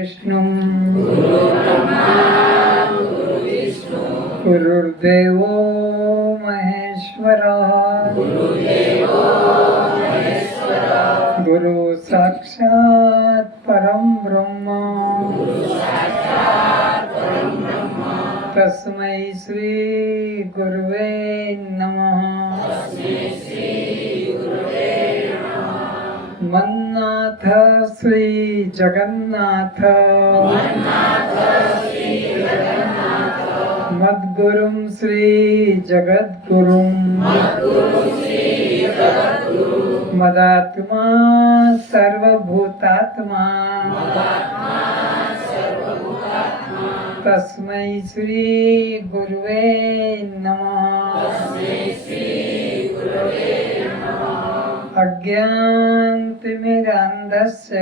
विष्णु गुरुर्देवो महेश्वरः गुरु साक्षात् परम ब्रह्म तस्मै श्री गुरुवे नमः। मन्नाथ श्री जगन्नाथ मद्गुरुं श्री जगद्गुरुं मदात्मा सर्वभूतात्मा तस्मै श्री गुरुवे नमः। अज्ञानतिमिरान्धस्य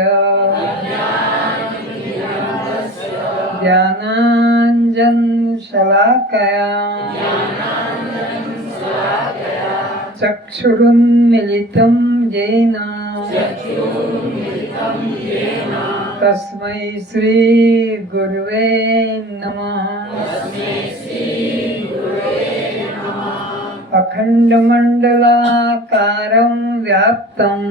ज्ञानाञ्जनशलाकया चक्षुरुन्मिलितं येन तस्मै श्री गुरुवे नमः। अखण्डमण्डलाकारं व्याप्तं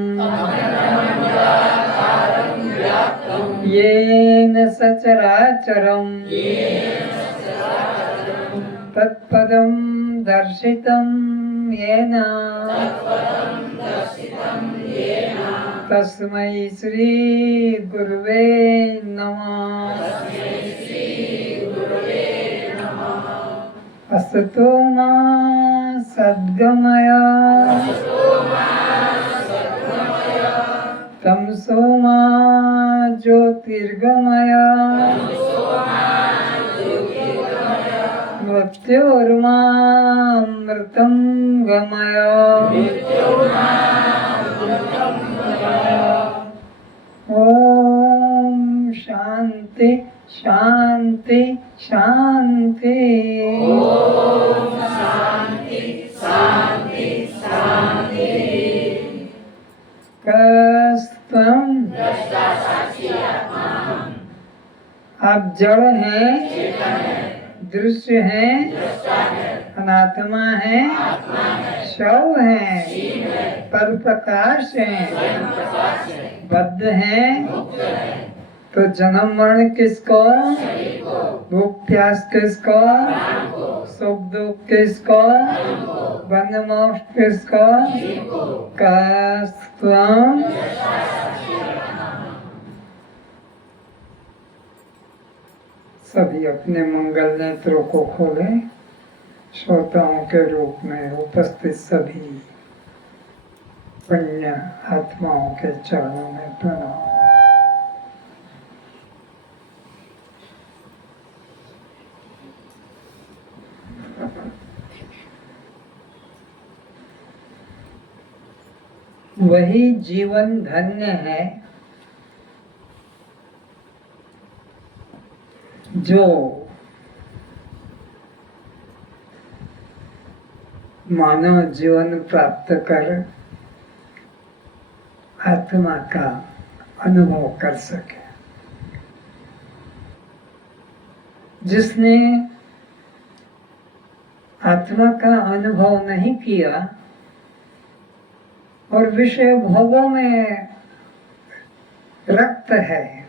येन सचराचरं तत्पदं दर्शितं येन तस्मै श्री गुरुवे नमः। असतो मा सद्गमय तमसो मा ज्योतिर्गमय मृत्योर्मामृतं गमय। ओम शांति शांति शांति। कस्त्वं आप जड़ हैं, दृश्य हैं, अनात्मा है, शव है, पर प्रकाश है, बद्ध है। तो जन्म मरण किसको, भूख प्यास किसको, सुख दुख किसको, बंध मोक्ष किसको। कस्त्वं सभी अपने मंगल नेत्रों को खोलें। श्रोताओं के रूप में उपस्थित सभी पुण्य आत्माओं के चरणों में प्रणाम। वही जीवन धन्य है जो मानव जीवन प्राप्त कर आत्मा का अनुभव कर सके। जिसने आत्मा का अनुभव नहीं किया और विषय भोगों में रक्त है,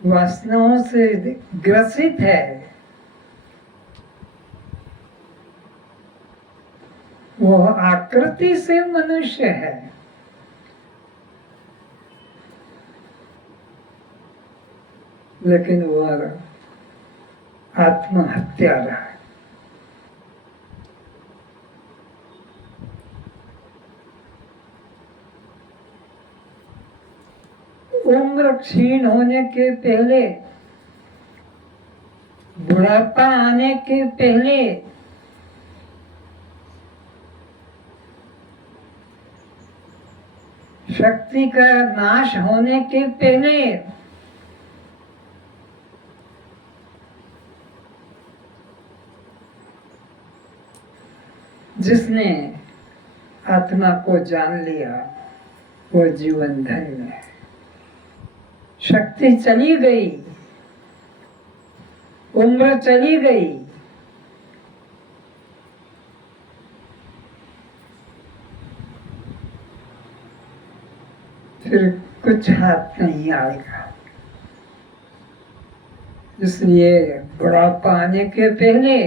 वासनाओं से ग्रसित है, वो आकृति से मनुष्य है, लेकिन वह आत्महत्यारा है। उम्र क्षीण होने के पहले, बुढ़ापा आने के पहले शक्ति का नाश होने के पहले जिसने आत्मा को जान लिया वो जीवन धन्य है। शक्ति चली गई, उम्र चली गई, फिर कुछ हाथ नहीं आएगा। इसलिए बुढ़ापा आने के पहले,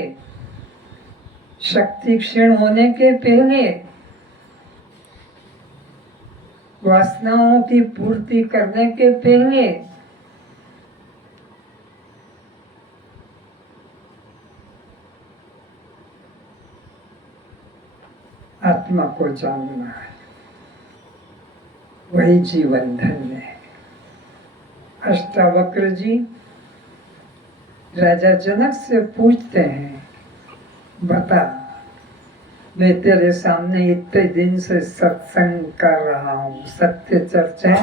शक्ति क्षीण होने के पहले, वासनाओं की पूर्ति करने के पहले आत्मा को जानना है, वही जीवन धन्य है। अष्टावक्र जी राजा जनक से पूछते हैं, बता, मैं तेरे सामने इतने दिन से सत्संग कर रहा हूँ, सत्य चर्चा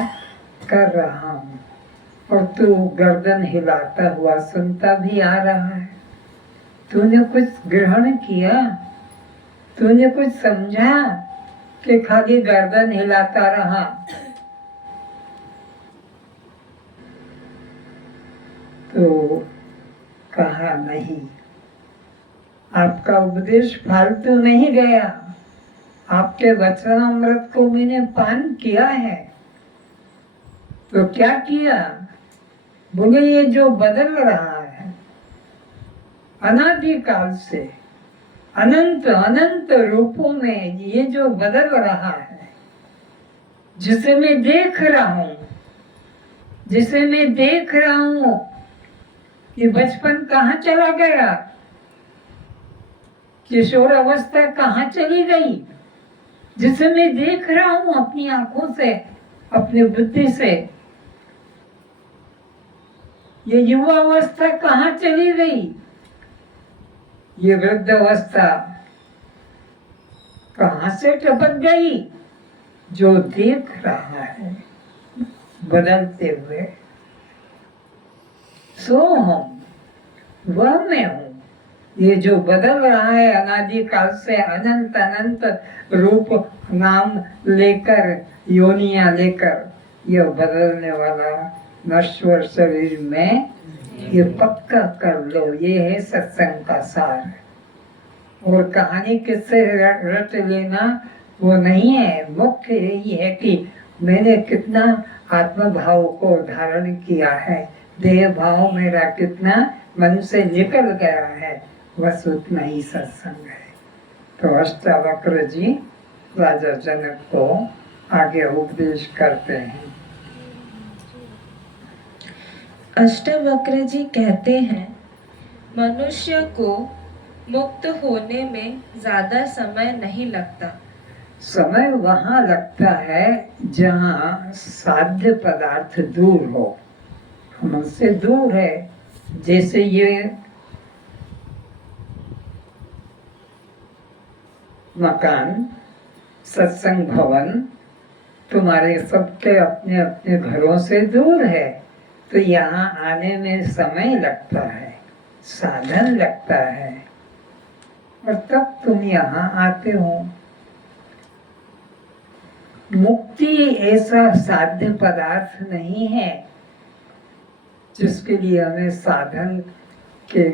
कर रहा हूँ, और तू गर्दन हिलाता हुआ सुनता भी आ रहा है। तूने कुछ ग्रहण किया? तूने कुछ समझा कि खाली गर्दन हिलाता रहा? तो कहा नहीं, आपका उपदेश फालतू नहीं गया, आपके वचनामृत को मैंने पान किया है। तो क्या किया? बोले ये जो बदल रहा है अनादिकाल से अनंत अनंत रूपों में, ये जो बदल रहा है, जिसे मैं देख रहा हूँ, जिसे मैं देख रहा हूँ, ये बचपन कहाँ चला गया? किशोर अवस्था कहाँ चली गई? जिसे मैं देख रहा हूँ अपनी आंखों से, अपनी बुद्धि से, ये युवा अवस्था कहाँ चली गई? ये वृद्ध अवस्था कहाँ से टपक गई? जो देख रहा है बदलते हुए, सो हम, वह मैं हूँ। ये जो बदल रहा है अनादिकाल से अनंत अनंत रूप नाम लेकर, योनिया लेकर, ये बदलने वाला नश्वर शरीर में, ये पक्का कर लो, ये है सत्संग का सार। और कहानी किससे रट लेना वो नहीं है, मुख्य यही है कि मैंने कितना आत्मभाव को धारण किया है, देह भाव मेरा कितना मन से निकल गया है, बस उतना ही सत्संग है। तो अष्टावक्र जी राजा जनक को आगे उपदेश करते हैं। अष्टावक्र जी कहते हैं, मनुष्य को मुक्त होने में ज्यादा समय नहीं लगता। समय वहाँ लगता है जहाँ साध्य पदार्थ दूर हो, हमसे दूर है। जैसे ये मकान, सत्संग भवन तुम्हारे सबके अपने अपने घरों से दूर है, तो यहाँ आने में समय लगता है, साधन लगता है, और तब तुम यहाँ आते हो। मुक्ति ऐसा साध्य पदार्थ नहीं है जिसके लिए हमें साधन के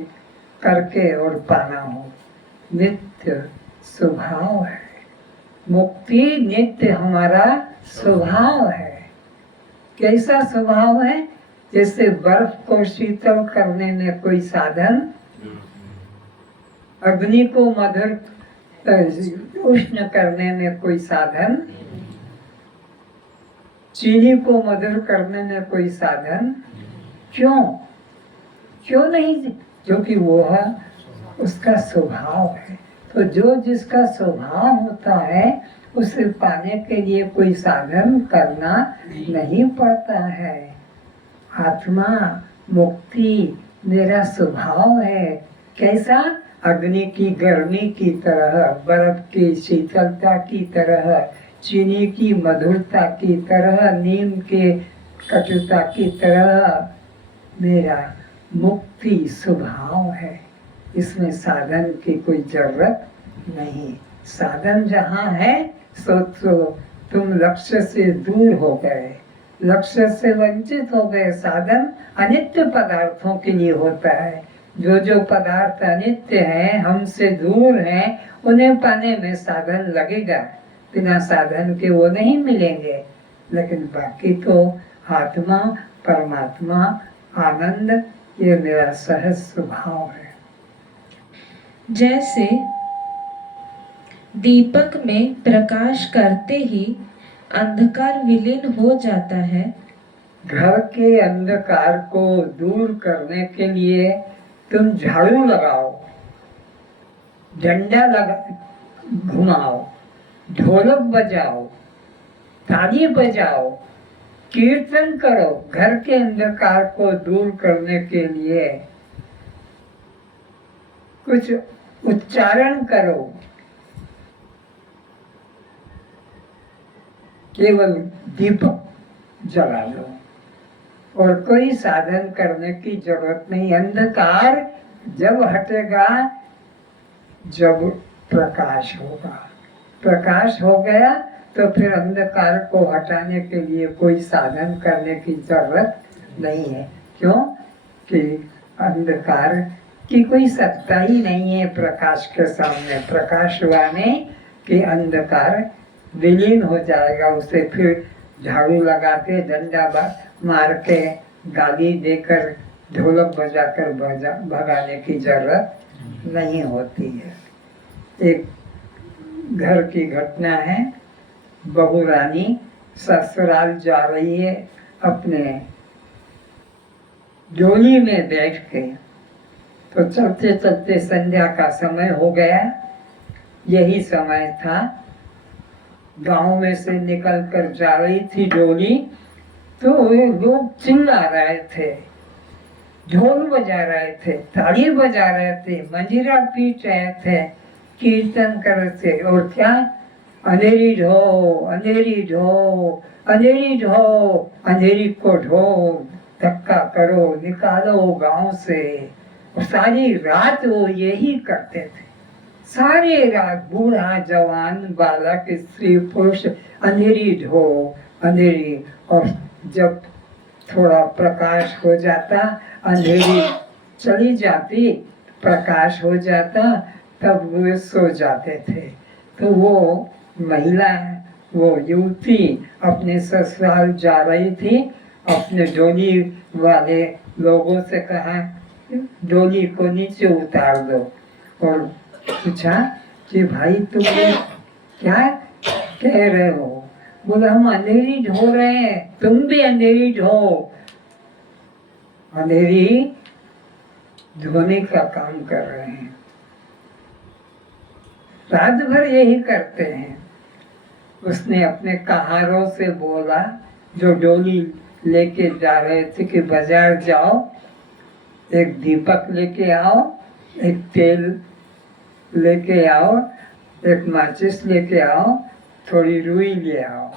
करके और पाना हो। नित्य स्वभाव है मुक्ति, नित्य हमारा स्वभाव है। कैसा स्वभाव है? जैसे बर्फ को शीतल करने में कोई साधन, अग्नि को मधुर उष्ण करने में कोई साधन, चीनी को मधुर करने में कोई साधन, क्यों नहीं? क्योंकि वो है उसका स्वभाव है। तो जो जिसका स्वभाव होता है उसे पाने के लिए कोई साधन करना नहीं पड़ता है। आत्मा मुक्ति मेरा स्वभाव है। कैसा? अग्नि की गर्मी की तरह, बर्फ की शीतलता की तरह, चीनी की मधुरता की तरह, नीम के कटुता की तरह मेरा मुक्ति स्वभाव है। इसमें साधन की कोई जरूरत नहीं। साधन जहाँ है सो तो तुम लक्ष्य से दूर हो गए, लक्ष्य से वंचित हो गए। साधन अनित्य पदार्थों के लिए होता है। जो जो पदार्थ अनित्य हैं, हमसे दूर हैं, उन्हें पाने में साधन लगेगा। बिना साधन के वो नहीं मिलेंगे। लेकिन बाकी तो आत्मा, परमात्मा, आनंद, ये मेरा सहज स्वभाव है। जैसे दीपक में प्रकाश करते ही अंधकार विलीन हो जाता है, घर के अंधकार को दूर करने के लिए तुम झाड़ू लगाओ, डंडा लगा घुमाओ, ढोलक बजाओ, ताली बजाओ, कीर्तन करो। घर के अंधकार को दूर करने के लिए कुछ उच्चारण करो। केवल दीपक जला लो और कोई साधन करने की जरूरत नहीं। अंधकार जब हटेगा जब प्रकाश होगा। प्रकाश हो गया तो फिर अंधकार को हटाने के लिए कोई साधन करने की जरूरत नहीं है। क्यों कि अंधकार की कोई सत्ता ही नहीं है प्रकाश के सामने। प्रकाश हुआने कि अंधकार विलीन हो जाएगा। उसे फिर झाड़ू लगा के, डंडा मार के, गाली देकर, ढोलक बजाकर भगाने की जरूरत नहीं होती है। एक घर की घटना है। बहू रानी ससुराल जा रही है, अपने डोली में बैठ के। तो चलते चलते संध्या का समय हो गया। यही समय था। गांव में से निकल कर जा रही थी डोली, तो लोग चिल्ला रहे थे, ढोल बजा रहे थे, ताली बजा रहे थे, मंजीरा पीट रहे थे, कीर्तन कर रहे थे। और क्या, अंधेरी ढो, अंधेरी ढो, अंधेरी ढो, अंधेरी को ढो, धक्का करो, निकालो गांव से। और सारी रात वो यही करते थे। सारे रात बूढ़ा जवान बालक स्त्री पुरुष अंधेरी ढो, अंधेरी। और जब थोड़ा प्रकाश हो जाता, अंधेरी चली जाती, प्रकाश हो जाता, तब वे सो जाते थे। तो वो महिला, वो युवती अपने ससुराल जा रही थी। अपने डोली वाले लोगों से कहा डोली को नीचे उतार दो। और पूछा कि भाई तुम क्या कह रहे हो? बोला हम अंधेरी ढो रहे हैं, तुम भी अंधेरी ढो। अंधेरी धोने का काम कर रहे हैं। रात भर यही करते हैं। उसने अपने कहारों से बोला, जो डोली लेके जा रहे थे, कि बाजार जाओ, एक दीपक लेके आओ, एक तेल लेके आओ, एक माचिस लेके आओ, थोड़ी रुई ले आओ।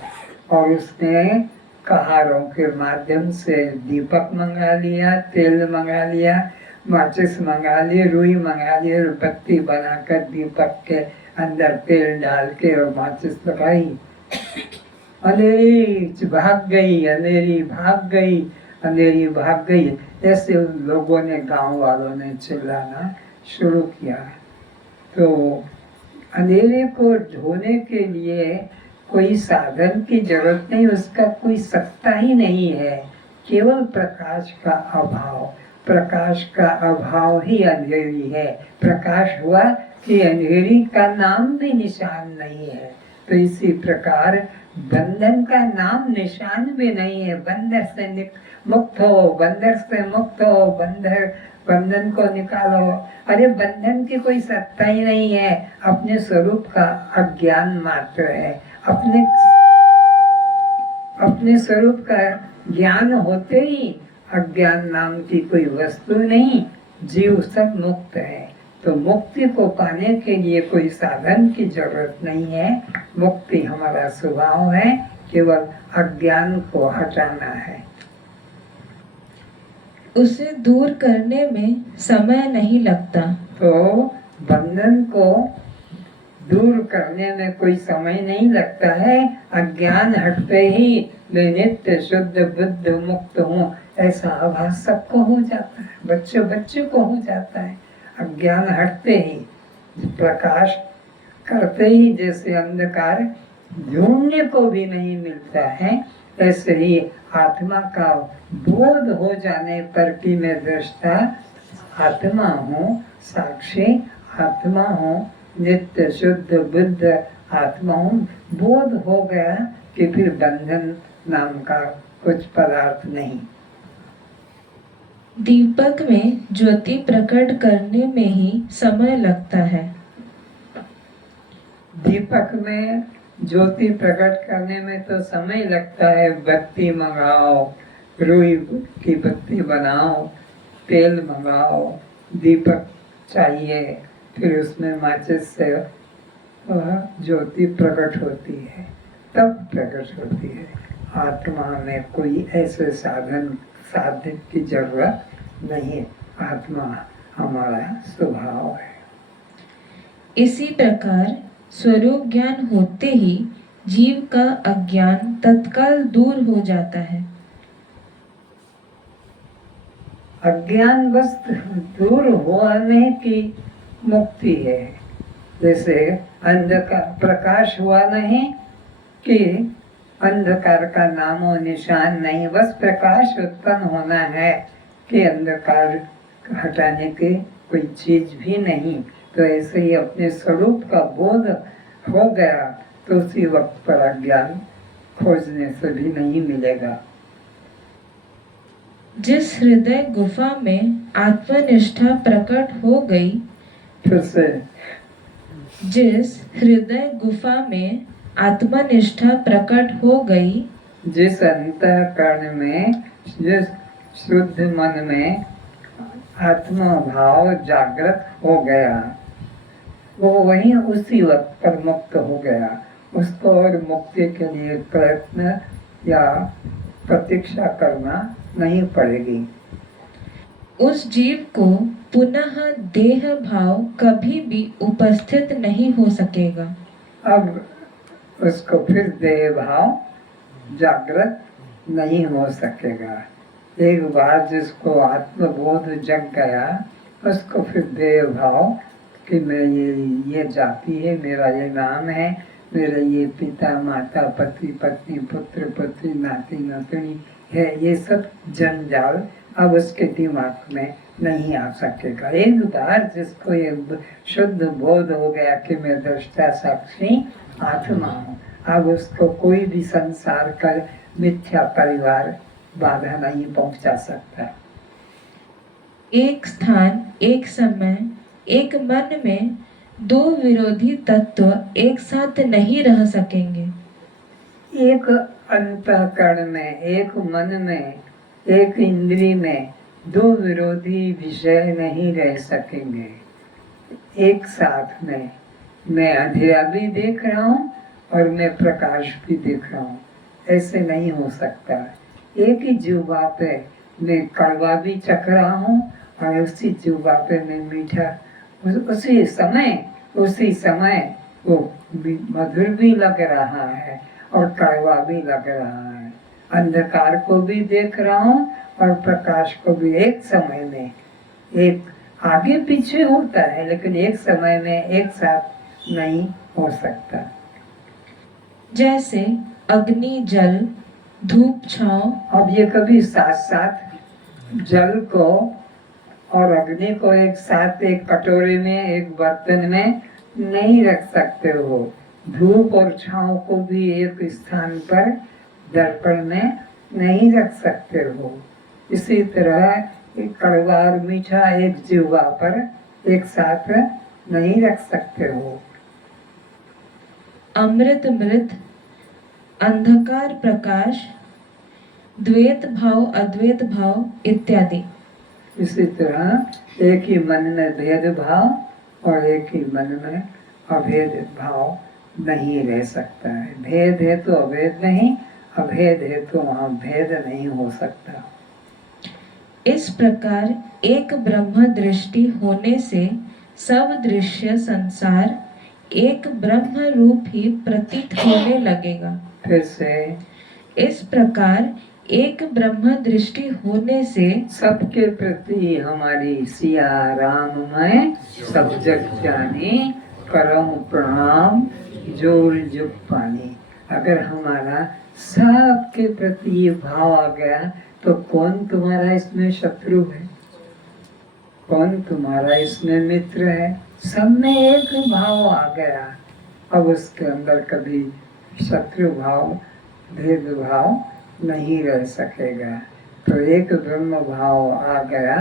और उसने कहारों के माध्यम से दीपक मंगा लिया, तेल मंगा लिया, माचिस मंगा ली, रुई मंगा ली, और बत्ती बनाकर दीपक के अंदर तेल डाल के और माचिस लगाई। अंधेरी भाग गई, अंधेरी भाग गई, अंधेरी भाग गई। ऐसे उन लोगों ने, गांव वालों ने चिल्लाना शुरू किया। तो अंधेरे को ढोने के लिए कोई साधन की जरूरत नहीं, उसका कोई सत्ता ही नहीं है। केवल प्रकाश का अभाव, प्रकाश का अभाव ही अंधेरी है। प्रकाश हुआ कि अंधेरी का नाम भी निशान नहीं है। तो इसी प्रकार बंधन का नाम निशान भी नहीं है। बंधन से मुक्त हो, बंधन से मुक्त हो, बंधन को निकालो। अरे बंधन की कोई सत्ता ही नहीं है, अपने स्वरूप का अज्ञान मात्र है। अपने स्वरूप का ज्ञान होते ही अज्ञान नाम की कोई वस्तु नहीं, जीव सब मुक्त है। तो मुक्ति को पाने के लिए कोई साधन की जरूरत नहीं है। मुक्ति हमारा स्वभाव है, केवल अज्ञान को हटाना है। उसे दूर करने में समय नहीं लगता। तो बंधन को दूर करने में कोई समय नहीं लगता है। अज्ञान हटते ही मैं नित्य शुद्ध बुद्ध मुक्त हूँ, ऐसा आभास सबको हो जाता है, बच्चे बच्चे को हो जाता है। अज्ञान हटते ही, प्रकाश करते ही, जैसे अंधकार ढूंढने को भी नहीं मिलता है, ऐसे ही आत्मा का बोध हो जाने पर कि मैं दृष्टा आत्मा हूँ, साक्षी आत्मा हूँ, नित्य शुद्ध बुद्ध आत्मा हूँ, बोध हो गया कि फिर बंधन नाम का कुछ पदार्थ नहीं। दीपक में ज्योति प्रकट करने में ही समय लगता है। दीपक में ज्योति प्रकट करने में तो समय लगता है, बत्ती मंगाओ, रुई की बत्ती बनाओ, तेल मंगाओ, दीपक चाहिए, फिर उसमें माचिस से ज्योति प्रकट होती है, तब प्रकट होती है। आत्मा में कोई ऐसे साधन की जरूरत नहीं, आत्मा हमारा स्वभाव है। इसी प्रकार स्वरूप ज्ञान होते ही जीव का अज्ञान तत्काल दूर हो जाता है। अज्ञान बस दूर होने की मुक्ति है। जैसे अंधकार प्रकाश हुआ नहीं कि अंधकार का नामो निशान नहीं, बस प्रकाश उत्पन्न होना है कि अंधकार हटाने की कोई चीज भी नहीं। तो ऐसे ही अपने स्वरूप का बोध हो गया तो उसी वक्त पर अज्ञान खोजने से भी नहीं मिलेगा। जिस हृदय गुफा में आत्मनिष्ठा प्रकट हो गई, फिर से जिस हृदय गुफा में आत्मनिष्ठा प्रकट हो गई, जिस अंतःकरण में, जिस शुद्ध मन में आत्मा भाव जागृत हो गया, वो वहीं उसी वक्त पर मुक्त हो गया। उसको और मुक्ति के लिए प्रयत्न या प्रतीक्षा करना नहीं पड़ेगी। उस जीव को पुनः देह भाव कभी भी उपस्थित नहीं हो सकेगा। अब उसको फिर देह भाव जागृत नहीं हो सकेगा। एक बार जिसको आत्मबोध जग गया, उसको फिर देह भाव कि मैं ये जाति है, मेरा ये नाम है, मेरा ये पिता माता पति पत्नी पुत्र पुत्री नाती नातनी है, ये सब जंजाल अब उसके दिमाग में नहीं आ सकेगा। एक बार जिसको ये शुद्ध बोध हो गया कि मैं दृष्टा साक्षी आत्मा हूँ, अब उसको कोई भी संसार का मिथ्या परिवार बाधा नहीं पहुंचा सकता। एक स्थान, एक समय, एक मन में दो विरोधी तत्व एक साथ नहीं रह सकेंगे। एक अंतःकरण में, एक मन में, एक इंद्री में दो विरोधी विषय नहीं रह सकेंगे एक साथ में। मैं अंधेरा भी देख रहा हूँ और मैं प्रकाश भी देख रहा हूँ, ऐसे नहीं हो सकता। एक ही जीवा पे मैं कड़वा भी चख रहा हूँ और उसी जीवा पे मैं मीठा, उसी समय वो मधुर भी लग रहा है और कड़वा भी लग रहा है। अंधकार को भी देख रहा हूँ और प्रकाश को भी एक समय में, एक आगे पीछे होता है लेकिन एक समय में एक साथ नहीं हो सकता। जैसे अग्नि जल, धूप छांव। अब ये कभी साथ साथ जल को और अग्नि को एक साथ एक कटोरे में, एक बर्तन में नहीं रख सकते हो। धूप और छांव को भी एक स्थान पर दर्पण में नहीं रख सकते हो। इसी तरह एक कड़वा और मीठा एक जीवा पर एक साथ नहीं रख सकते हो। अमृत मृत, अंधकार प्रकाश, द्वैत भाव अद्वैत भाव इत्यादि। इसी तरह एक ही मन में भेद भाव और एक ही मन में अभेद भाव नहीं रह सकता है। भेद है तो अभेद नहीं, अभेद है तो वहाँ भेद नहीं हो सकता। इस प्रकार एक ब्रह्म दृष्टि होने से सब दृश्य संसार एक ब्रह्म रूप ही प्रतीत होने लगेगा। फिर से इस प्रकार एक ब्रह्म दृष्टि होने से सबके प्रति हमारी सिया राम में सब जग जाने करम प्रणाम जोर जुग पानी। अगर हमारा सबके प्रति ये भाव आ गया तो कौन तुम्हारा इसमें शत्रु है, कौन तुम्हारा इसमें मित्र है? सब में एक भाव आ गया। अब उसके अंदर कभी शत्रु भाव भेदभाव नहीं रह सकेगा। तो एक ब्रह्म भाव आ गया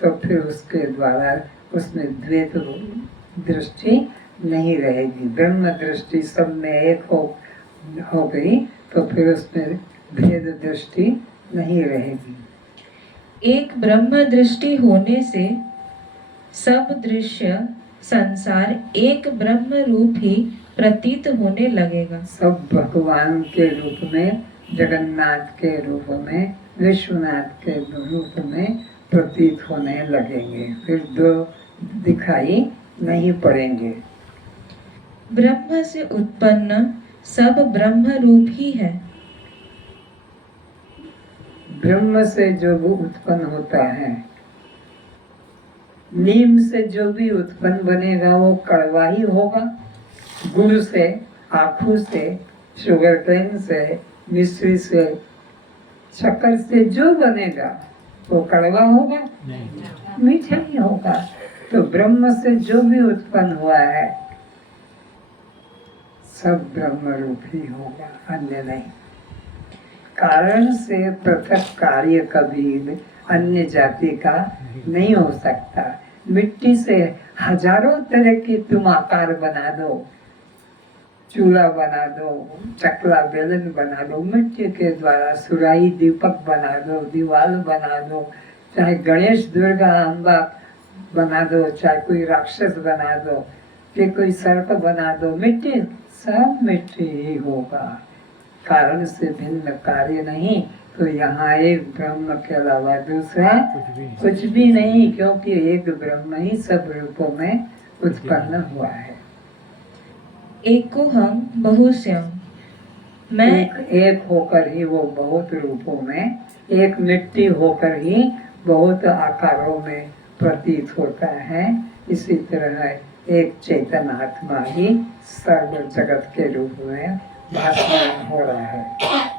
तो फिर उसके द्वारा उसमें द्वैत दृष्टि नहीं रहेगी। ब्रह्म दृष्टि सब में एक हो गई तो फिर उसमें भेद दृष्टि नहीं रहेगी। एक ब्रह्म दृष्टि होने से सब दृश्य संसार एक ब्रह्म रूप ही प्रतीत होने लगेगा। सब भगवान के रूप में, जगन्नाथ के रूप में, विश्वनाथ के रूप में प्रतीत होने लगेंगे। फिर दो दिखाई नहीं पड़ेंगे। ब्रह्म से उत्पन्न सब ब्रह्म रूप ही है। ब्रह्म से जो वो उत्पन्न होता है, नीम से जो भी उत्पन्न बनेगा वो कड़वा ही होगा। गुड़ से, आखू से, शुगर केन से, मिश्री से, शक्कर से जो बनेगा वो कड़वा होगा, मीठा ही होगा। तो ब्रह्म से जो भी उत्पन्न हुआ है सब ब्रह्म रूप ही होगा, अन्य नहीं। कारण से पृथक कार्य कभी अन्य जाति का नहीं हो सकता। मिट्टी से हजारों तरह की तुम आकार बना दो, चूल्हा बना दो, चकला बेलन बना दो, मिट्टी के द्वारा सुराही दीपक बना दो, दीवाल बना दो, चाहे गणेश दुर्गा अम्बा बना दो, चाहे कोई राक्षस बना दो, कि कोई सर्प बना दो, मिट्टी सब मिट्टी ही होगा। कारण से भिन्न कार्य नहीं। तो यहाँ एक ब्रह्म के अलावा दूसरा कुछ भी नहीं, क्योंकि एक ब्रह्म ही सब रूपों में उत्पन्न हुआ है। एको हम बहुश्याम, मैं एक होकर ही वो बहुत रूपों में, एक मिट्टी होकर ही बहुत आकारों में प्रतीत होता है। इसी तरह एक चेतन आत्मा ही सर्व जगत के रूप में भासमान हो रहा है।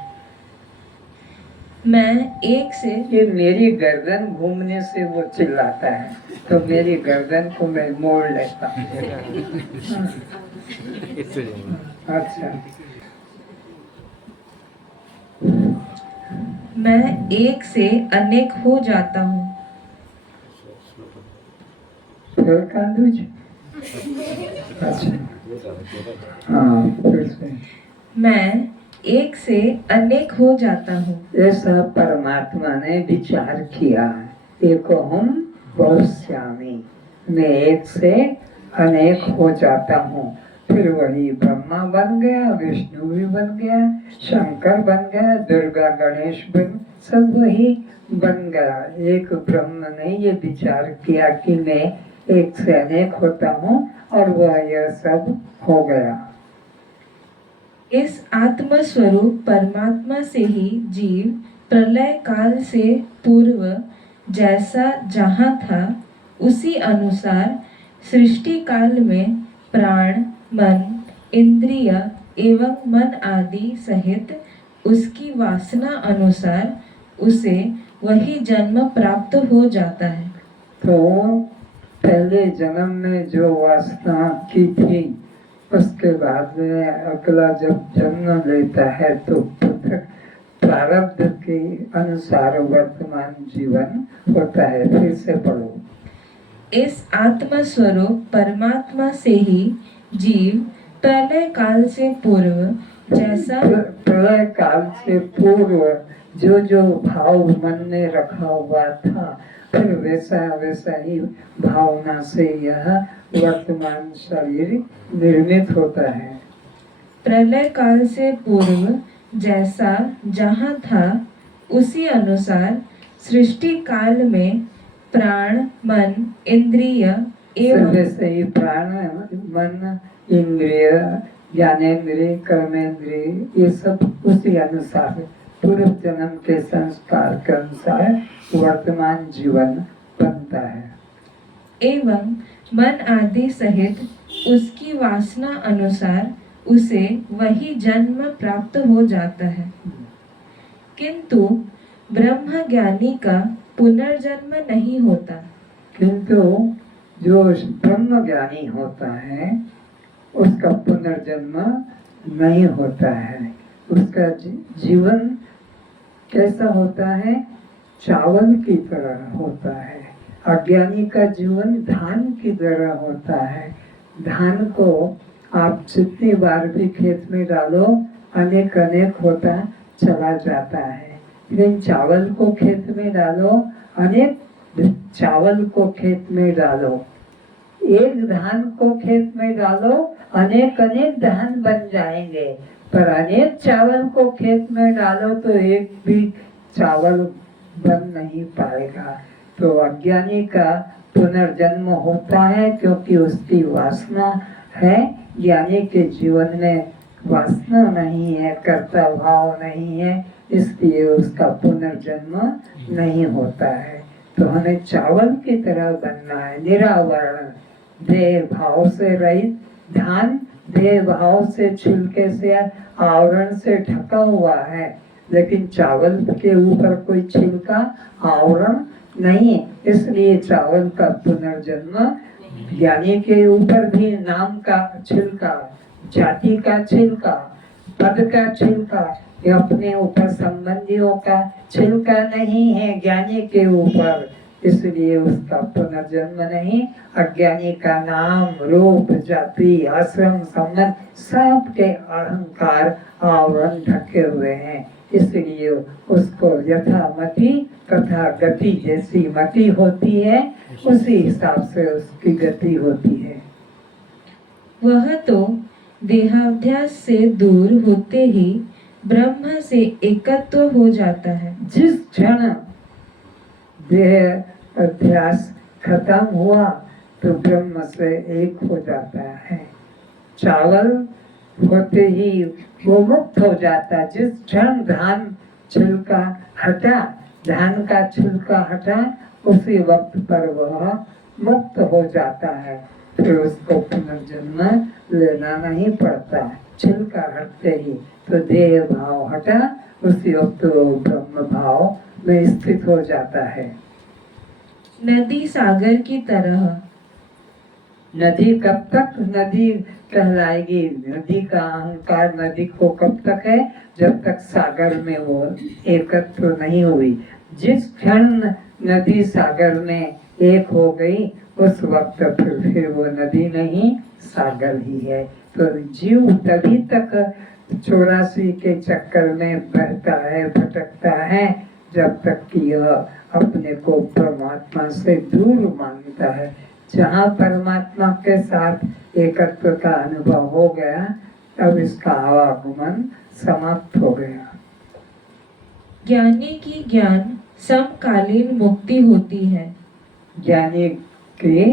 मैं एक से ये मेरी गर्दन घूमने से वो चिल्लाता है, तो मेरी गर्दन को मैं मोड़ लेता हूँ। अच्छा, मैं एक से अनेक हो जाता हूँ। फिर कांदू जी। अच्छा, हाँ, फिर से। मैं एक से अनेक हो जाता हूँ। ऐसा परमात्मा ने विचार किया। एको हम बहुश्यामी, मैं एक से अनेक हो जाता हूँ। फिर वही ब्रह्मा बन गया, विष्णु भी बन गया, शंकर बन गया, दुर्गा गणेश बन, सब वही बन गया। एक ब्रह्म ने ये विचार किया कि मैं एक से अनेक होता हूँ और वह यह सब हो गया। इस आत्म स्वरूप परमात्मा से ही जीव प्रलय काल से पूर्व जैसा जहाँ था उसी अनुसार सृष्टि काल में प्राण, मन, इंद्रिय एवं मन आदि सहित उसकी वासना अनुसार उसे वही जन्म प्राप्त हो जाता है। तो पहले जन्म में जो वासना की थी, उसके बाद में अगला जब जन्म लेता है तो प्रारब्ध के अनुसार वर्तमान जीवन होता है। फिर से पढ़ो। इस आत्म स्वरूप परमात्मा से ही जीव प्रलय काल से पूर्व जैसा प्रलय काल से पूर्व जो जो भाव मन में रखा हुआ था, फिर वैसा वैसा ही भावना से यह वर्तमान शरीर निर्मित होता है। प्रलय काल से पूर्व जैसा जहाँ था उसी अनुसार सृष्टि काल में प्राण, मन, इंद्रिय एवं वैसे ही प्राण, मन, इंद्रिय, ज्ञानेन्द्रिय, कर्मेंद्रिय, ये सब उसी अनुसार पूर्व जन्म के संस्कार के अनुसार वर्तमान जीवन बनता है। एवं मन आदि सहित उसकी वासना अनुसार उसे वही जन्म प्राप्त हो जाता है। किंतु ब्रह्म ज्ञानी का पुनर्जन्म नहीं होता। किंतु जो ब्रह्म ज्ञानी होता है उसका पुनर्जन्म नहीं होता है। उसका जीवन कैसा होता है? चावल की तरह होता है। अज्ञानी का जीवन धान की तरह होता है। धान को आप जितनी बार भी खेत में डालो अनेक अनेक होता चला जाता है। लेकिन चावल को खेत में डालो, अनेक चावल को खेत में डालो, एक धान को खेत में डालो, अनेक अनेक धान बन जाएंगे। पर अनेक चावल को खेत में डालो तो एक भी चावल बन नहीं पाएगा। तो अज्ञानी का पुनर्जन्म होता है क्योंकि उसकी वासना है। ज्ञानी के जीवन में वासना नहीं है, कर्ता भाव नहीं है, इसलिए उसका पुनर्जन्म नहीं होता है। तो हमें चावल की तरह बनना है, निरावरण, देह भाव से रहित। धान देह भाव से, छिलके से, आवरण से ढका हुआ है, लेकिन चावल के ऊपर कोई छिलका आवरण नहीं है। इसलिए चावल का पुनर्जन्म ज्ञानी के ऊपर भी नाम का छिलका, जाति का छिलका, पद का छिलका, ये अपने ऊपर संबंधियों का छिलका नहीं है ज्ञानी के ऊपर, इसलिए उसका पुनर्जन्म नहीं। अज्ञानी का नाम, रूप, जाति, आश्रम, संबंध सब के अहंकार आवरण ढके हुए हैं, इसलिए उसको यथामति तथा गति, जैसी मति होती है उसी हिसाब से उसकी गति होती है। वह तो देहाध्यास से दूर होते ही ब्रह्म से एकत्व हो जाता है। जिस क्षण देह अध्यास खत्म हुआ तो ब्रह्म से एक हो जाता है। चावल होते ही वो मुक्त हो जाता है। जिस क्षण धान छिलका हटा, धान का छिलका हटा, उसी वक्त पर वह मुक्त हो जाता है। फिर उसको पुनर्जन्म लेना नहीं पड़ता। छिलका हटते ही तो देह भाव हटा, उसी वक्त वो ब्रह्म भाव में स्थित हो जाता है। नदी सागर की तरह। नदी कब तक नदी कहलाएगी? नदी का अहंकार नदी को कब तक है? जब तक सागर में वो एकत्व नहीं हुई। जिस क्षण नदी सागर में एक हो गई उस वक्त फिर वो नदी नहीं सागर ही है। तो जीव तभी तक 84 के चक्कर में बहता है, भटकता है, जब तक कि यह अपने को परमात्मा से दूर मानता है। जहाँ परमात्मा के साथ एकत्व का अनुभव हो गया तब इसका आवागमन समाप्त हो गया। ज्ञानी की ज्ञान समकालीन मुक्ति होती है। ज्ञानी की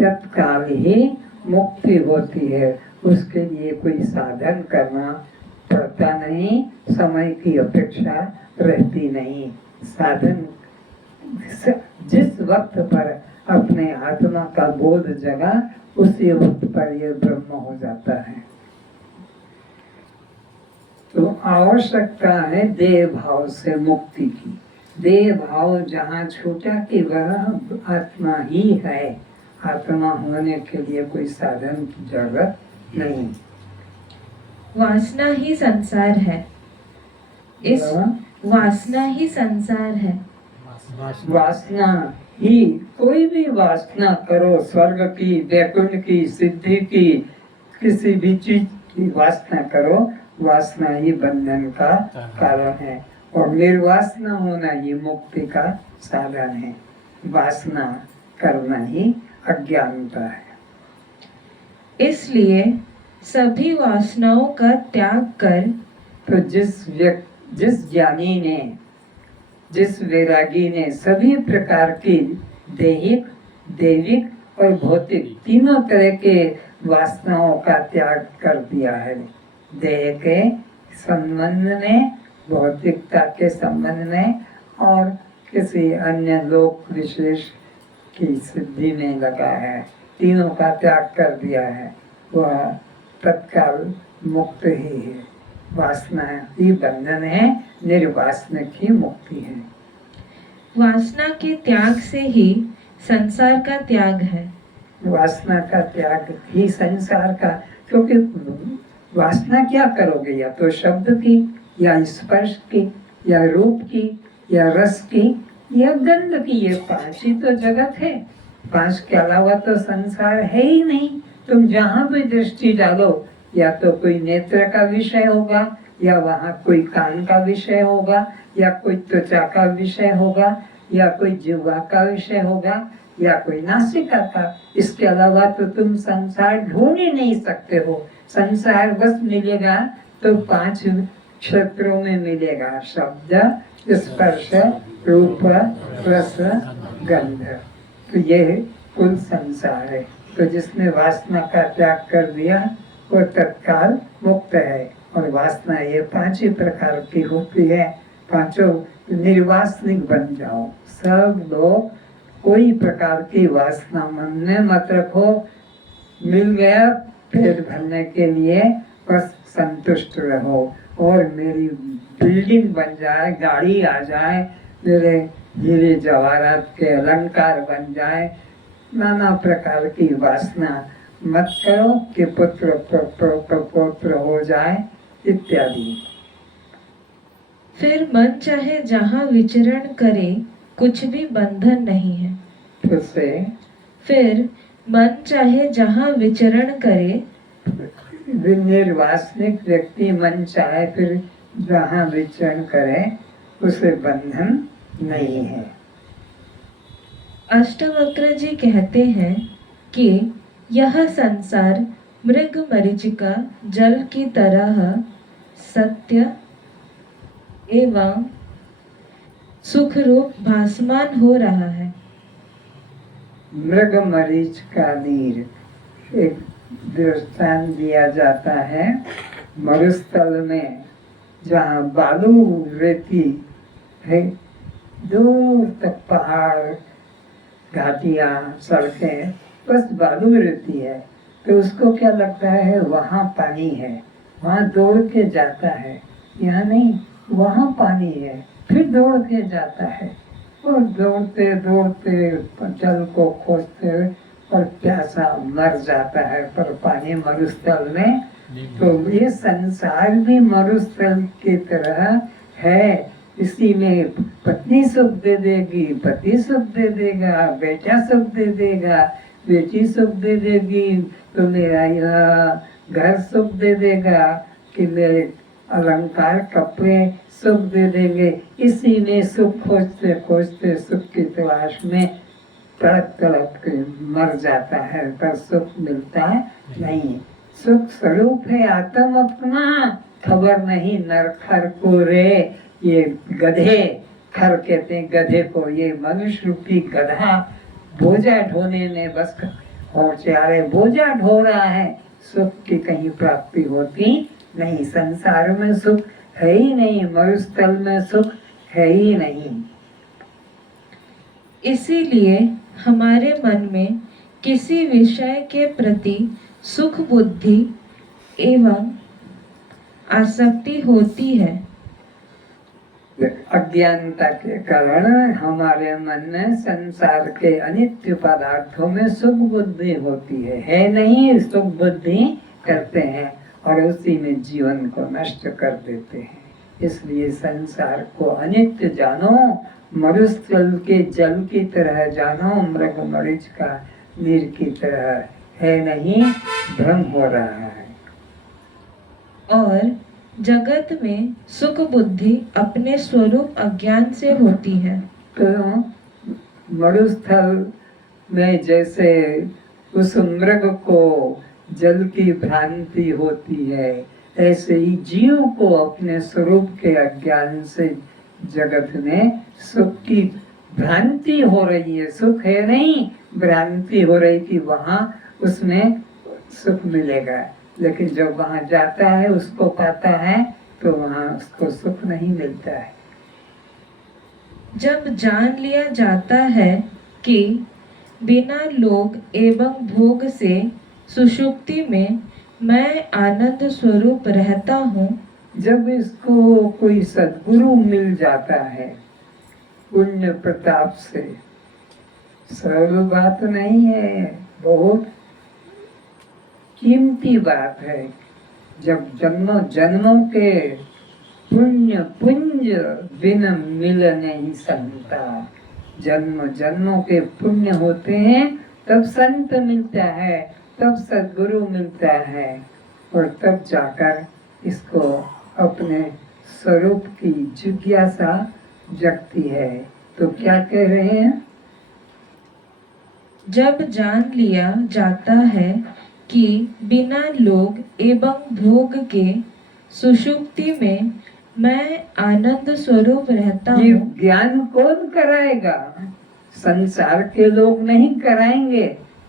तत्काल ही मुक्ति होती है, उसके लिए कोई साधन करना पड़ता नहीं, समय की अपेक्षा रहती नहीं। साधन जिस वक्त पर अपने आत्मा का बोध जगा उसी वक्त पर यह ब्रह्म हो जाता है। तो आवश्यकता है देह भाव से मुक्ति की। देह भाव जहाँ छूटा कि वह आत्मा ही है, आत्मा होने के लिए कोई साधन की जरूरत नहीं। वासना ही संसार है। इस वासना ही संसार है। वासना ही, कोई भी वासना करो, स्वर्ग की, वैकुंठ की, सिद्धि की, किसी भी चीज की वासना करो, वासना ही बंधन का कारण है और निर्वासना होना ही मुक्ति का साधन है। वासना करना ही अज्ञानता है। इसलिए सभी वासनाओं का त्याग कर, तो जिस ज्ञानी ने, जिस वैरागी ने सभी प्रकार की दैहिक, दैविक और भौतिक तीनों तरह के वासनाओं का त्याग कर दिया है, देह के संबंध में भौतिकता के संबंध में और किसी अन्य लोक विशेष की सिद्धि में लगा है, तीनों का त्याग कर दिया है, वह तत्काल मुक्त ही है। वासना ही बंधन है, निर्वासनिक ही मुक्ति है। वासना के त्याग से ही संसार का त्याग है। वासना का त्याग ही संसार का, क्योंकि वासना क्या करोगे, या तो शब्द की, या स्पर्श की, या रूप की, या रस की, या गंध की। ये पांच ही तो जगत है, पांच के अलावा तो संसार है ही नहीं। तुम जहाँ भी दृष्टि डालो, या तो कोई नेत्र का विषय होगा, या वहाँ कोई कान का विषय होगा, या कोई त्वचा का विषय होगा, या कोई जिह्वा का विषय होगा, या कोई नासिका का। इसके अलावा तो तुम संसार ढूंढ ही नहीं सकते हो। संसार बस मिलेगा तो पांच क्षेत्रों में मिलेगा, शब्द, स्पर्श, रूप, रस, गंध। तो ये कुल संसार है। तो जिसने वासना का त्याग कर दिया वो तत्काल मुक्त है। और वासना ये पांच ही प्रकार की होती है, पांचों निर्वासनिक बन जाओ। सब लोग कोई प्रकार की वासना मन में मत रखो, मिल गया पेट भरने के लिए बस संतुष्ट रहो। और मेरी बिल्डिंग बन जाए, गाड़ी आ जाए, मेरे हीरे जवाहरात के अलंकार बन जाए, नाना प्रकार की वासना मत करो कि पुत्र पौत्र हो जाए इत्यादि। फिर मन चाहे जहाँ विचरण करे, कुछ भी बंधन नहीं है। फिर मन चाहे जहाँ विचरण करे, निर्वासनिक व्यक्ति मन चाहे फिर जहाँ विचरण करे, उसे बंधन नहीं है। अष्टवक्र जी कहते हैं कि यह संसार मृग मरीचिका जल की तरह सत्य एवं सुख रूप भासमान हो रहा है। मृग मरीच का नीर एक दृष्टांत दिया जाता है। मरुस्थल में जहाँ बालू रेती है, दूर तक पहाड़, घाटियाँ, सड़कें, बस बालू रहती है, तो उसको क्या लगता है वहाँ पानी है, वहाँ दौड़ के जाता है। यहाँ नहीं, वहाँ पानी है, फिर दौड़ के जाता है, और दौड़ते दौड़ते जल को खोजते हुए और प्यासा मर जाता है। पर पानी मरुस्थल में, तो ये संसार भी मरुस्थल की तरह है। इसी में पत्नी सुख दे देगी, पति सुख दे देगा, बेटा सुख दे देगा, बेटी सुख दे देगी, तो मेरा यह घर सुख दे देगा, कि मेरे अलंकार कपड़े सुख दे देंगे। इसी में सुख खोजते खोजते सुख की तलाश में तड़प तड़प के मर जाता है, पर सुख मिलता नहीं। सुख स्वरूप है आत्म अपना, खबर नहीं नरखर को रे। ये गधे, खर कहते हैं गधे को, ये मनुष्य रूपी गधा बोझा ढोने में बस होशियार, बोझा ढो रहा है, सुख की कहीं प्राप्ति होती नहीं। संसार में सुख है ही नहीं, मरुस्थल में सुख है ही नहीं। इसीलिए हमारे मन में किसी विषय के प्रति सुख बुद्धि एवं आसक्ति होती है। अज्ञानता के कारण हमारे मन में संसार के अनित्य पदार्थों में सुख बुद्धि होती है नहीं, सुख बुद्धि करते हैं और उसी में जीवन को नष्ट कर देते हैं। इसलिए संसार को अनित्य जानो, मरुस्थल के जल की तरह जानो, मृग मरीच का नीर की तरह है नहीं, भ्रम हो रहा है। और जगत में सुख बुद्धि अपने स्वरूप अज्ञान से होती है। तो मरुस्थल में जैसे उस मृग को जल की भ्रांति होती है, ऐसे ही जीव को अपने स्वरूप के अज्ञान से जगत में सुख की भ्रांति हो रही है। सुख है नहीं, भ्रांति हो रही कि वहाँ उसमें सुख मिलेगा, लेकिन जब वहाँ जाता है उसको पाता है तो वहाँ उसको सुख नहीं मिलता है। जब जान लिया जाता है कि बिना लोक एवं भोग से सुषुप्ति में मैं आनंद स्वरूप रहता हूँ, जब इसको कोई सद्गुरु मिल जाता है पुण्य प्रताप से, सरल बात नहीं है, बहुत कीमती बात है। जब जन्मों जन्मों के पुण्य पुंज बिन मिल नहीं सकता, जन्म जन्मों के पुण्य होते हैं तब संत मिलता है, तब सद्गुरु मिलता है, और तब जाकर इसको अपने स्वरूप की जिज्ञासा जगती है। तो क्या कह रहे हैं? जब जान लिया जाता है कि बिना लोग एवं भोग के सुषुप्ति में मैं आनंद स्वरूप रहता ये हूँ, ज्ञान कौन कराएगा? संसार के लोग नहीं कराएंगे,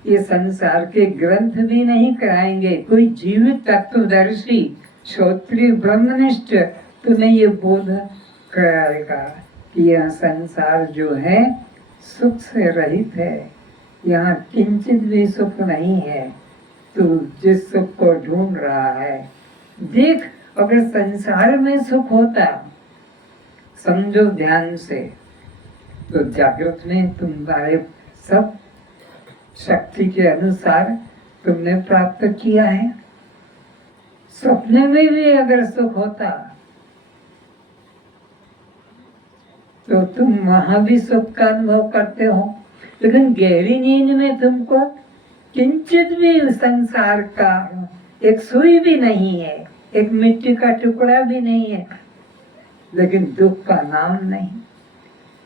ये संसार के ग्रंथ भी नहीं कराएंगे। कोई जीवित तत्वदर्शी श्रोत्रिय ब्रह्मनिष्ठ तुम्हें ये बोध कराएगा कि यह संसार जो है सुख से रहित है, यहाँ किंचित भी सुख नहीं है। तू जिस सुख को ढूंढ रहा है, देख अगर संसार में सुख होता, समझो ध्यान से, तो जागृत में तुम्हारे सब शक्ति के अनुसार तुमने प्राप्त किया है। सपने में भी अगर सुख होता तो तुम वहां भी सुख का अनुभव करते हो, लेकिन गहरी नींद में तुमको किंचित भी संसार का एक सुई भी नहीं है, एक मिट्टी का टुकड़ा भी नहीं है, लेकिन दुख का नाम नहीं।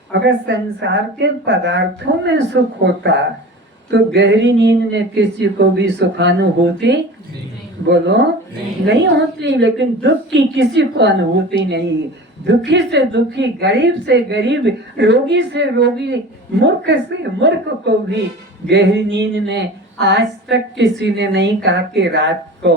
अगर संसार के पदार्थों में सुख होता तो गहरी नींद में किसी को भी सुखानुभूति बोलो नहीं होती, लेकिन दुख की किसी को अनुभूति नहीं। दुखी से दुखी, गरीब से गरीब, रोगी से रोगी, मूर्ख से मूर्ख को भी गहरी नींद में आज तक किसी ने नहीं कहा कि रात को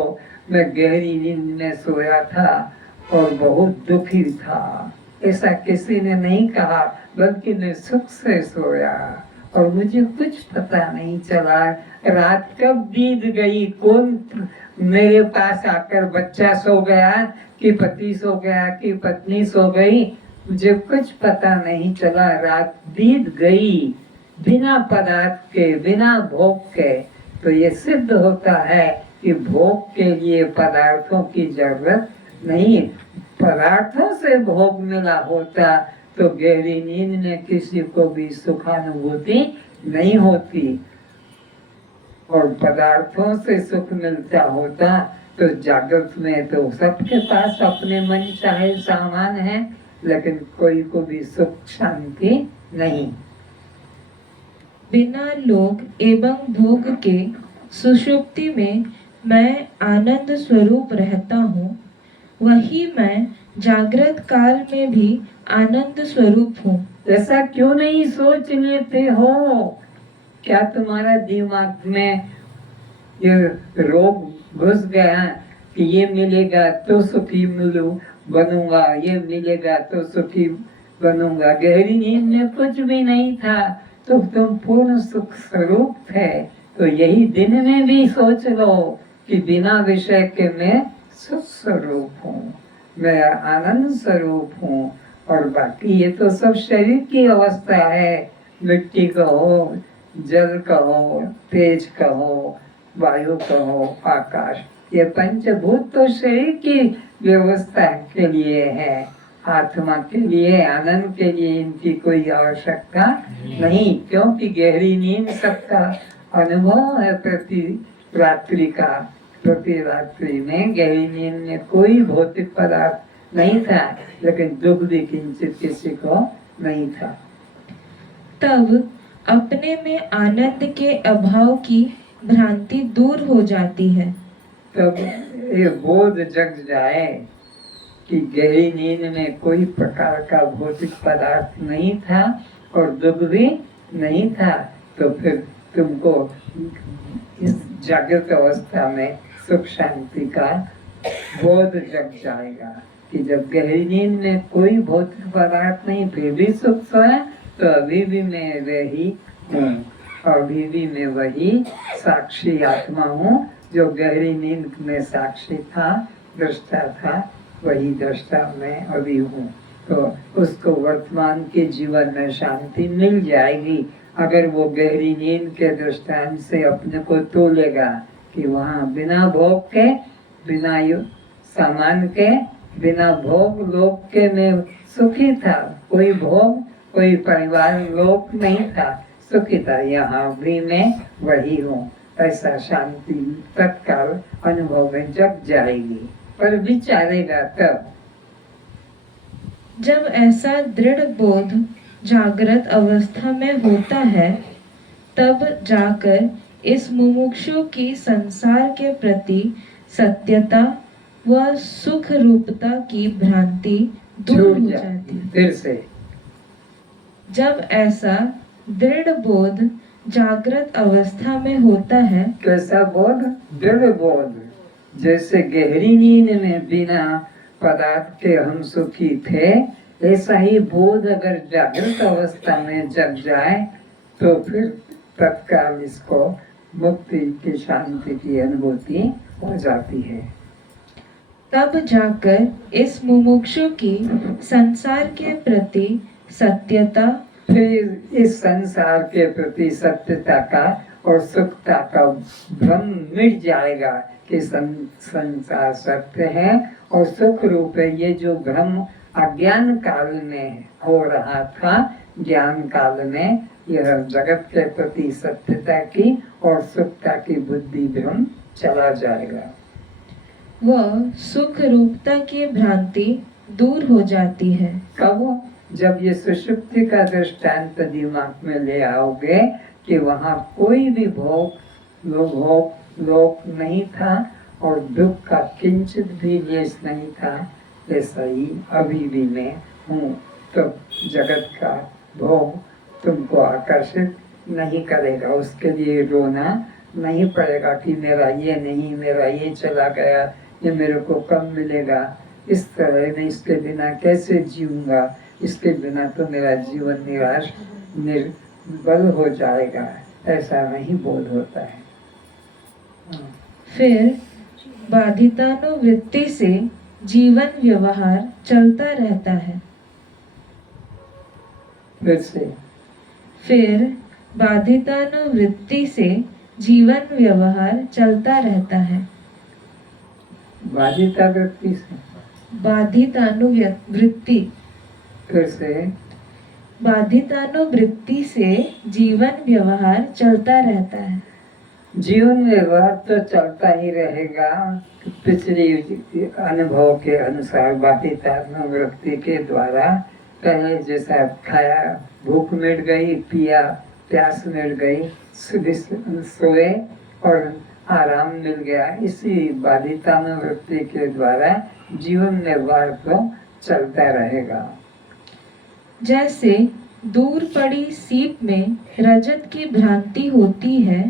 मैं गहरी नींद में सोया था और बहुत दुखी था, ऐसा किसी ने नहीं कहा, बल्कि मैं सुख से सोया और मुझे कुछ पता नहीं चला रात कब बीत गई, कौन मेरे पास आकर बच्चा सो गया कि पति सो गया कि पत्नी सो गई, मुझे कुछ पता नहीं चला, रात बीत गई बिना पदार्थ के, बिना भोग के। तो ये सिद्ध होता है कि भोग के लिए पदार्थों की जरूरत नहीं। पदार्थों से भोग मिला होता तो गहरी नींद में किसी को भी सुखानुभूति नहीं होती, और पदार्थों से सुख मिलता होता तो जागृत में तो सबके पास अपने मन चाहे सामान है, लेकिन कोई को भी सुख शांति नहीं। बिना लोक एवं भोग के सुषुप्ति में मैं आनंद स्वरूप रहता हूँ, वही मैं जागृत काल में भी आनंद स्वरूप हूँ। ऐसा क्यों नहीं सोच लेते हो? क्या तुम्हारा दिमाग में ये रोग घुस गया कि ये मिलेगा तो सुखी बनूंगा, ये मिलेगा तो सुखी बनूंगा? गहरी नींद में कुछ भी नहीं था तो तुम पूर्ण सुख स्वरूप थे। तो यही दिन में भी सोच लो कि बिना विषय के मैं सुख स्वरूप हूँ, मैं आनंद स्वरूप हूँ, और बाकी ये तो सब शरीर की अवस्था है। मिट्टी कहो, जल कहो, तेज कहो, वायु कहो, आकाश, ये पंचभूत तो शरीर की व्यवस्था के लिए है, आत्मा के लिए, आनंद के लिए इनकी कोई आवश्यकता नहीं। क्योंकि गहरी नींद सबका अनुभव है प्रति रात्रि का। प्रति रात्रि में गहरी नींद में कोई भौतिक पदार्थ नहीं था, लेकिन दुख भी किंचित किसी को नहीं था। तब अपने में आनंद के अभाव की भ्रांति दूर हो जाती है। तब ये बोध जग जाए कि गहरी नींद में कोई प्रकार का भौतिक पदार्थ नहीं था और दुख भी नहीं था, तो फिर तुमको इस जागृत अवस्था में सुख शांति का बोध जग जाएगा कि जब गहरी नींद में कोई भौतिक पदार्थ नहीं फिर भी सुख सोया, तो अभी भी मैं वही हूँ, अभी भी मैं वही साक्षी आत्मा हूँ जो गहरी नींद में साक्षी था, दृष्टा था, वही दृष्टा मैं अभी हूँ। तो उसको वर्तमान के जीवन में शांति मिल जाएगी अगर वो गहरी नींद के दृष्टांत से अपने को तोलेगा कि वहाँ बिना भोग के, बिना सामान के, बिना भोग लोक के मैं सुखी था, कोई भोग कोई परिवार लोक नहीं था, सुखी था, यहाँ भी मैं वही हूँ, ऐसा शांति तत्काल अनुभव में जग जाएगी। पर विचारेगा तब जब ऐसा दृढ़ बोध जागृत अवस्था में होता है, तब जाकर इस मुमुक्षु की संसार के प्रति सत्यता व सुख रूपता की भ्रांति दूर हो जाती है। फिर से जब ऐसा दृढ़ बोध जागृत अवस्था में होता है, कैसा बोध? दृढ़ बोध। जैसे गहरी नींद में बिना पदार्थ के हम सुखी थे, ऐसा ही बोध अगर जागृत अवस्था में जग जाए तो फिर तत्काल इसको मुक्ति की शांति की अनुभूति हो जाती है। तब जाकर इस मुमुक्षु की संसार के प्रति सत्यता, फिर इस संसार के प्रति सत्यता का और सुखता का भ्रम मिट जाएगा कि संसार सत्य है और सुख रूप है। ये जो भ्रम अज्ञान काल में हो रहा था, ज्ञान काल में यह जगत के प्रति सत्यता की और सुखता की बुद्धि भ्रम चला जाएगा। वह सुख रूपता की भ्रांति दूर हो जाती है। कब? जब ये सुषुप्ति का दृष्टांत दिमाग में ले आओगे कि वहाँ कोई भी भोग लोक नहीं था और दुख का किंचित भी लेस नहीं था, ऐसा ही अभी भी मैं हूँ, तो जगत का भोग तुमको आकर्षित नहीं करेगा, उसके लिए रोना नहीं पड़ेगा कि मेरा ये नहीं, मेरा ये चला गया, ये मेरे को कब मिलेगा, इस तरह मैं इसके बिना कैसे जीऊंगा, इसके बिना तो मेरा जीवन निराश निर्बल हो जाएगा, ऐसा नहीं बोध होता है। फिर बाधितानुवृत्ति से जीवन व्यवहार चलता रहता है। फिर बाधितानुवृत्ति से जीवन व्यवहार चलता रहता है। बाधितावृत्ति से बाधितानुवृत्ति फिर से बाधितानुवृत्ति से जीवन व्यवहार चलता रहता है। जीवन व्यवहार तो चलता ही रहेगा पिछले अनुभव के अनुसार, बाधितानुवृत्ति के द्वारा। पहले जैसा खाया, भूख मिट गई, पिया, प्यास मिट गई, सोए और आराम मिल गया, इसी बाधितानुवृत्ति के द्वारा जीवन व्यवहार तो चलता रहेगा। जैसे दूर पड़ी सीप में रजत की भ्रांति होती है,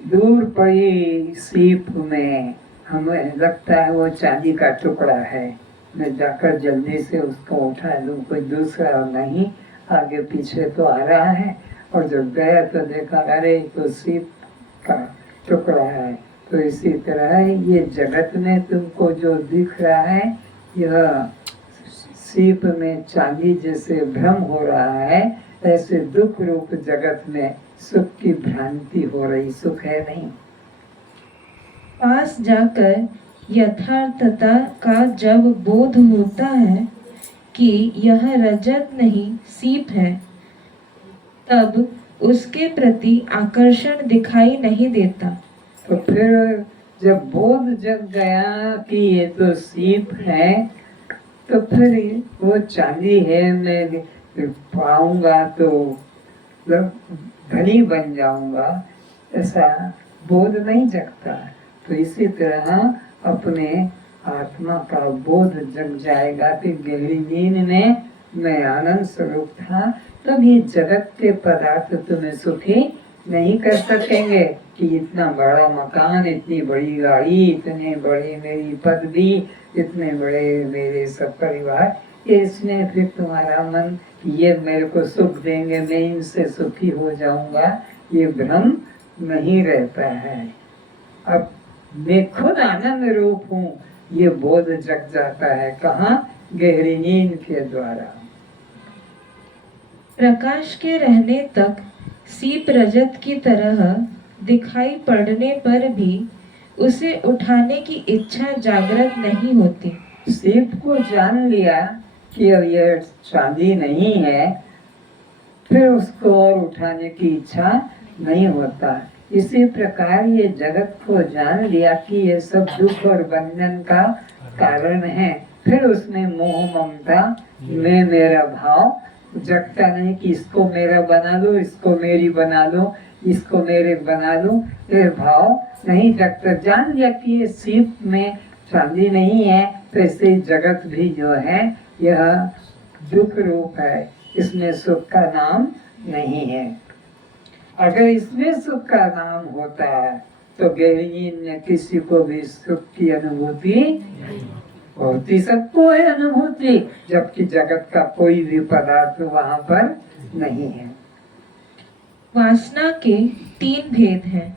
दूर पड़ी सीप में हमें लगता है वो चांदी का टुकड़ा है, मैं जाकर जल्दी से उसको उठा लूं, कोई दूसरा नहीं, आगे पीछे तो आ रहा है, और जब गया तो देखा अरे तो सीप का टुकड़ा है। तो इसी तरह ये जगत में तुमको जो दिख रहा है, यह सीप में चांदी जैसे भ्रम हो रहा है, ऐसे दुख रूप जगत में सुख की भ्रांति हो रही, सुख है नहीं। पास जाकर यथार्थता का जब बोध होता है कि यह रजत नहीं सीप है, तब उसके प्रति आकर्षण दिखाई नहीं देता। तो फिर जब बोध जग गया कि ये तो सीप है, तो फिर वो चांदी है, मैं पाऊंगा तो धनी बन जाऊंगा, ऐसा बोध नहीं जगता। तो इसी तरह अपने आत्मा का बोध जग जाएगा कि गहरी नींद में मैं आनंद स्वरूप था, तब ये जगत के पदार्थ तुम्हें सुखी नहीं कर सकेंगे कि इतना बड़ा मकान, इतनी बड़ी गाड़ी, इतने बड़े मेरी पदवी, इतने बड़े मेरे सब परिवार, इसमें फिर तुम्हारा मन ये मेरे को सुख देंगे, मैं इनसे सुखी हो जाऊंगा, ये भ्रम नहीं रहता है। अब मैं खुद आनंद रूप हूँ, ये बोध जग जाता है। कहाँ? गहरी नींद के द्वारा। प्रकाश के रहने तक सीप रजत की तरह दिखाई पड़ने पर भी उसे उठाने की इच्छा जागृत नहीं होती। सीप को जान लिया कि अब यह चांदी नहीं है, फिर उसको और उठाने की इच्छा नहीं होता। इसी प्रकार ये जगत को जान लिया कि ये सब दुख और बंधन का कारण है, फिर उसमें मोह ममता में मेरा भाव जगता नहीं कि इसको मेरा बना लो, इसको मेरी बना लो, इसको मेरे बना लो, फिर भाव नहीं जगता। जान लिया कि ये सीप में चांदी नहीं है, तो इससे जगत भी जो है यह दुख रूप है, इसमें सुख का नाम नहीं है। अगर इसमें सुख का नाम होता है तो गहरी नींद में किसी को भी सुख की अनुभूति होती, सबको है अनुभूति, जबकि जगत का कोई भी पदार्थ वहाँ पर नहीं है। वासना के 3 भेद हैं,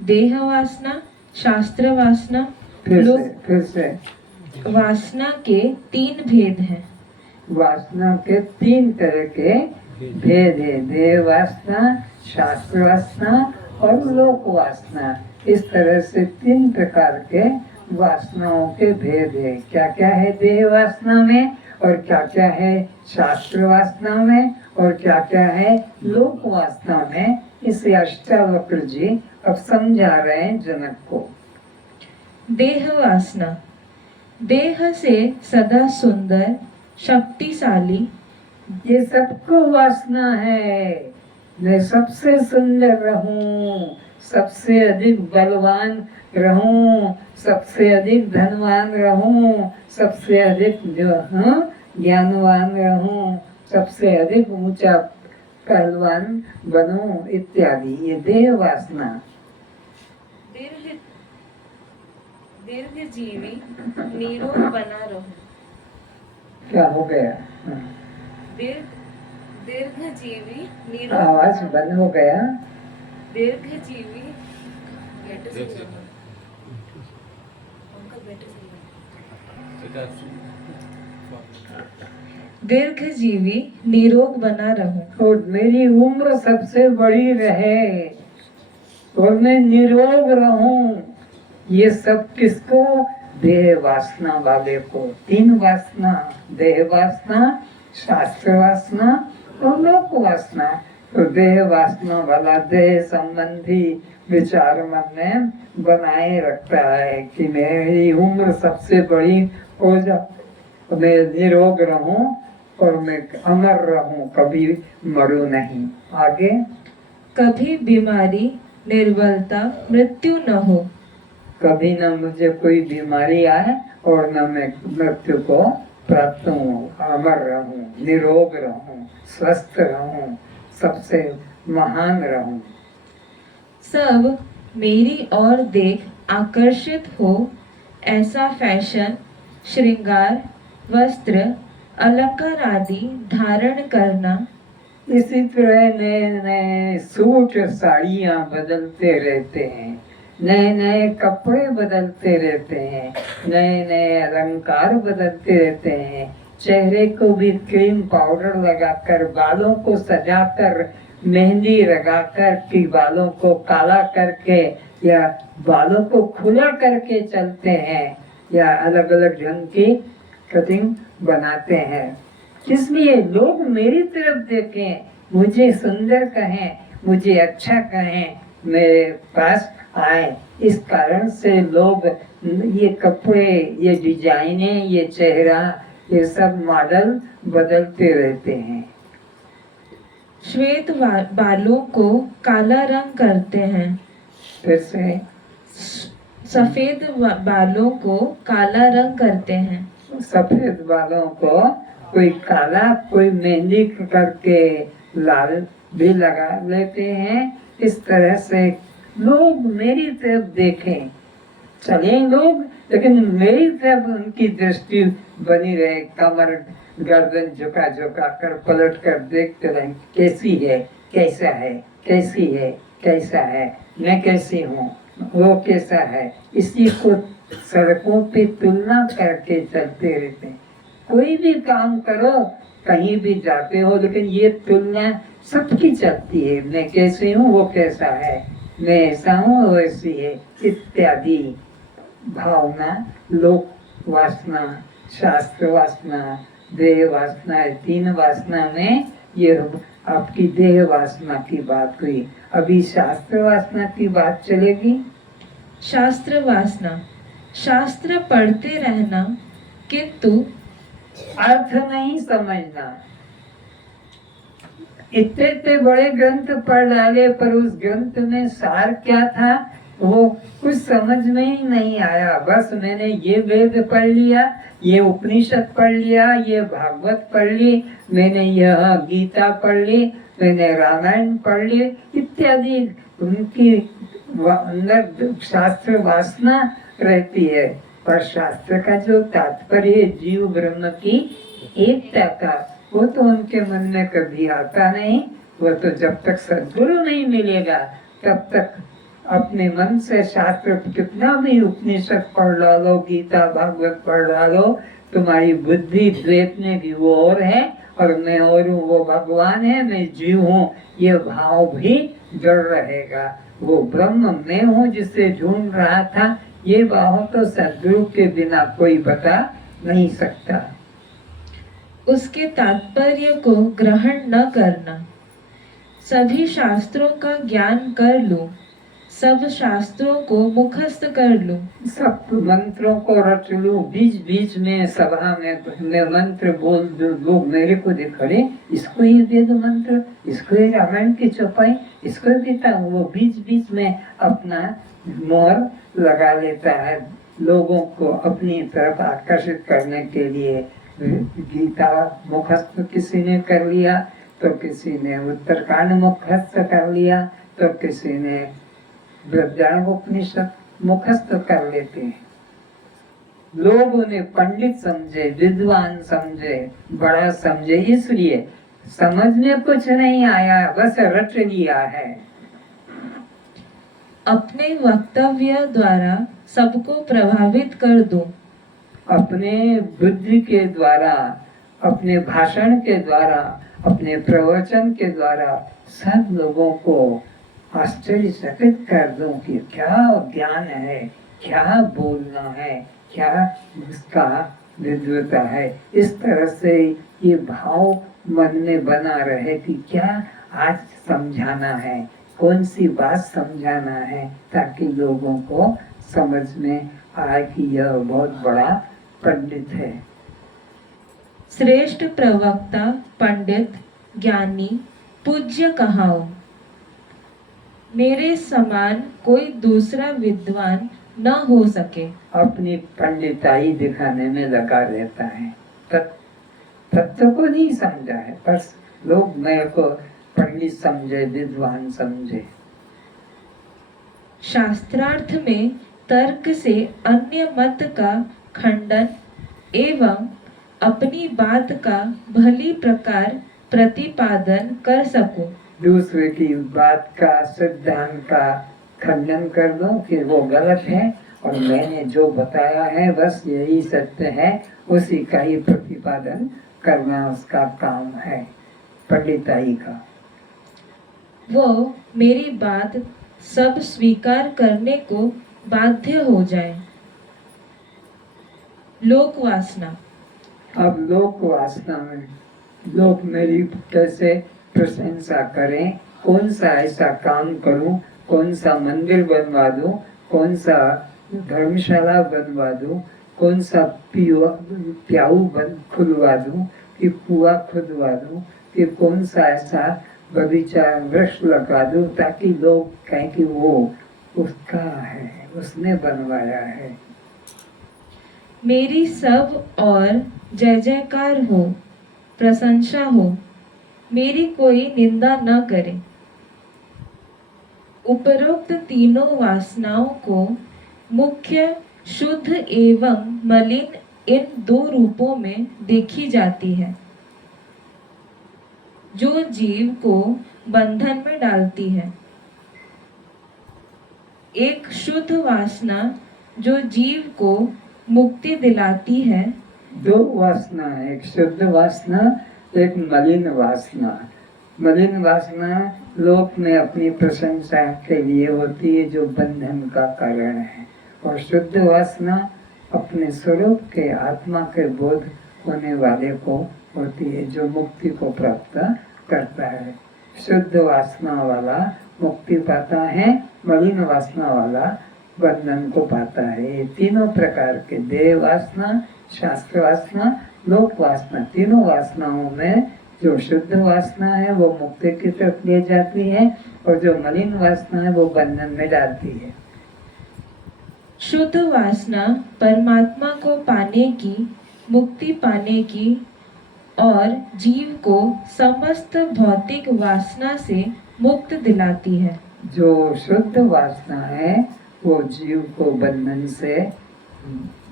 देह वासना, शास्त्र वासना, फिर से वासना के 3 भेद हैं। वासना के 3 तरह के भेद है, देह वासना, शास्त्र वासना और लोक वासना। इस तरह से 3 प्रकार के वासनाओं के भेद है। क्या क्या है देह वासना में, और क्या क्या है शास्त्र वासना में, और क्या क्या है लोक वासना में। इसे अष्टावक्र जी अब समझा रहे हैं जनक को। देह वासना, देह से सदा सुंदर, शक्तिशाली, ये सबको वासना है, मैं सबसे सुंदर रहूं, सबसे अधिक बलवान रहूं, सबसे अधिक धनवान रहूं, सबसे अधिक ज्ञानवान रहूं, सबसे अधिक ऊंचा पहलवान बनूं इत्यादि। ये देह वासना। दीर्घ जीवी निरोग बना रहूं। क्या हो गया? दीर्घ जीवी निरोग, आवाज बंद हो गया। दीर्घ जीवी दीर्घ जीवी निरोग बना रहूं। और मेरी उम्र सबसे बड़ी रहे और मैं निरोग रहूं। ये सब किसको? देह वासना वाले को। 3 वासना, देह वासना, शास्त्र वासना और लोक वासना। तो देह वासना वाला देह संबंधी विचार मन में बनाए रखता है कि मेरी उम्र सबसे बड़ी हो जाए, मैं निरोग रहूं और मैं अमर रहूं, कभी मरूं नहीं। आगे, कभी बीमारी, निर्बलता, मृत्यु न हो। कभी न मुझे कोई बीमारी आए और न मैं मृत्यु को प्राप्त हूँ, अमर रहूं, निरोग रहूं, स्वस्थ रहूं, सबसे महान रहूं। सब मेरी ओर देख आकर्षित हो, ऐसा फैशन, श्रृंगार, वस्त्र, अलंकार आदि धारण करना। इसी तरह नए नए सूट साड़ियाँ बदलते रहते हैं, नए नए कपड़े बदलते रहते हैं, नए नए अलंकार बदलते रहते हैं। चेहरे को भी क्रीम पाउडर लगाकर, बालों को सजाकर, मेहंदी लगाकर, कि बालों को काला करके या बालों को खुला करके चलते हैं, या अलग अलग ढंग की कटिंग बनाते हैं। इसलिए लोग मेरी तरफ देखें, मुझे सुंदर कहें, मुझे अच्छा कहें, मेरे पास आए। इस कारण से लोग ये कपड़े, ये डिजाइनें, ये चेहरा, ये सब मॉडल बदलते रहते हैं। श्वेत बालों को काला रंग करते हैं, फिर से सफेद बालों को काला रंग करते हैं। सफेद बालों को कोई काला, कोई मेहंदी करके लाल भी लगा लेते हैं, इस तरह से लोग मेरी तरफ देखें, चले लोग लेकिन मेरी तरफ उनकी दृष्टि बनी रहे, कमर गर्दन झुका झुका कर पलट कर देखते रहे, कैसी है, कैसा है, कैसी है, कैसा है, मैं कैसी हूँ, वो कैसा है। इसी को सड़कों पे तुलना करके चलते रहते हैं। कोई भी काम करो, कहीं भी जाते हो, लेकिन ये तुलना सबकी चलती है, मैं कैसी हूँ, वो कैसा है, मैं ऐसा हूँ, वो ऐसी है, इत्यादि भावना, लोक वासना, शास्त्र वासना, देह वासना, तीन वासना में ये आपकी देह वासना की बात हुई। अभी शास्त्र वासना की बात चलेगी। शास्त्र वासना, शास्त्र पढ़ते रहना किंतु अर्थ नहीं समझना। इतने इतने बड़े ग्रंथ पढ़ डाले पर उस ग्रंथ में सार क्या था वो कुछ समझ में ही नहीं आया। बस मैंने ये वेद पढ़ लिया, ये उपनिषद पढ़ लिया, ये भागवत पढ़ ली, मैंने यह गीता पढ़ ली, मैंने रामायण पढ़ ली इत्यादि। उनकी अंदर शास्त्र वासना रहती है, पर शास्त्र का जो तात्पर्य जीव ब्रह्म की एकता का, वो तो उनके मन में कभी आता नहीं। वो तो जब तक सद्गुरु नहीं मिलेगा तब तक अपने मन से शास्त्र कितना भी उपनिषद पढ़ डालो, गीता भागवत पढ़ डालो, तुम्हारी बुद्धि द्वैत में भी वो और है और मैं और हूँ, वो भगवान है, मैं जीव हूँ, ये भाव भी जड़ रहेगा। वो ब्रह्म मैं हूँ जिसे ढूंढ रहा था, ये भाव तो सद्गुरु के बिना कोई बता नहीं सकता। उसके तात्पर्य को ग्रहण न करना। सभी शास्त्रों का ज्ञान कर लूं, सब शास्त्रों को मुखस्त कर लूं, सब मंत्रों को रट लूं, बीच बीच में सभा में मैं मंत्र बोल दूं, लोग मेरे को दिखड़े, इसको ये वेद मंत्र, इसको ये रामायण की चौपाई, इसको गीता, वो बीच बीच में अपना मोहर लगा लेता है लोगों को अपनी तरफ आकर्षित करने के लिए। गीता मुखस्त किसी ने कर लिया, तो किसी ने उत्तरकांड मुखस्त कर लिया, तो किसी ने उपनिषद मुखस्त कर लेते हैं। लोग उन्हें पंडित समझे, विद्वान समझे, बड़ा समझे, इसलिए समझ में कुछ नहीं आया, बस रट लिया है। अपने वक्तव्य द्वारा सबको प्रभावित कर दूं, अपने बुद्धि के द्वारा, अपने भाषण के द्वारा, अपने प्रवचन के द्वारा सब लोगों को आश्चर्यचकित कर दूं कि क्या ज्ञान है, क्या बोलना है, क्या उसका विद्वता है। इस तरह से ये भाव मन में बना रहे कि क्या आज समझाना है, कौन सी बात समझाना है, ताकि लोगों को समझ में आए कि यह बहुत बड़ा पंडित है। श्रेष्ठ प्रवक्ता, पंडित, ज्ञानी, पूज्य कहाऊं। मेरे समान कोई दूसरा विद्वान न हो सके। अपनी पंडिताई दिखाने में लगा रहता है, तत्व को नहीं समझा है, बस लोग मेरे को पंडित समझे, विद्वान समझे। शास्त्रार्थ में तर्क से अन्य मत का खंडन एवं अपनी बात का भली प्रकार प्रतिपादन कर सकूं। दूसरे की बात का, सिद्धांत का खंडन कर दूं कि वो गलत है और मैंने जो बताया है बस यही सत्य है, उसी का ही प्रतिपादन करना उसका काम है पंडिताई का। वो मेरी बात सब स्वीकार करने को बाध्य हो जाए। लोक वासना। अब लोक वासना में लोग मेरी कैसे प्रशंसा करें, कौन सा ऐसा काम करूं, कौन सा मंदिर बनवा दूं, कौन सा धर्मशाला बनवा दूं, कौन सा प्याऊ खुलवा दूं, कि कुआ खुदवा दूं, कि कौन सा ऐसा बगीचा वृक्ष लगा दूं ताकि लोग कहें कि वो उसका है, उसने बनवाया है। मेरी सब और जय जयकार हो, प्रशंसा हो, मेरी कोई निंदा न करे। उपरोक्त तीनों वासनाओं को मुख्य, शुद्ध एवं मलिन इन दो रूपों में देखी जाती है, जो जीव को बंधन में डालती है। एक शुद्ध वासना जो जीव को मुक्ति दिलाती है। दो वासना है, एक शुद्ध वासना, एक मलिन वासना। मलिन वासना लोक में अपनी प्रशंसा के लिए होती है, जो बंधन का कारण है, और शुद्ध वासना अपने स्वरूप के आत्मा के बोध होने वाले को होती है, जो मुक्ति को प्राप्त करता है। शुद्ध वासना वाला मुक्ति पाता है, मलिन वासना वाला बंधन को पाता है। ये तीनों प्रकार के देह वासना, शास्त्र वासना, लोक वासना, तीनों वासनाओं में जो शुद्ध वासना है वो मुक्ति की तरफ ले जाती है, और जो मलिन वासना है वो बंधन में डालती है। शुद्ध वासना परमात्मा को पाने की, मुक्ति पाने की और जीव को समस्त भौतिक वासना से मुक्त दिलाती है। जो शुद्ध वासना है वो जीव को बंधन से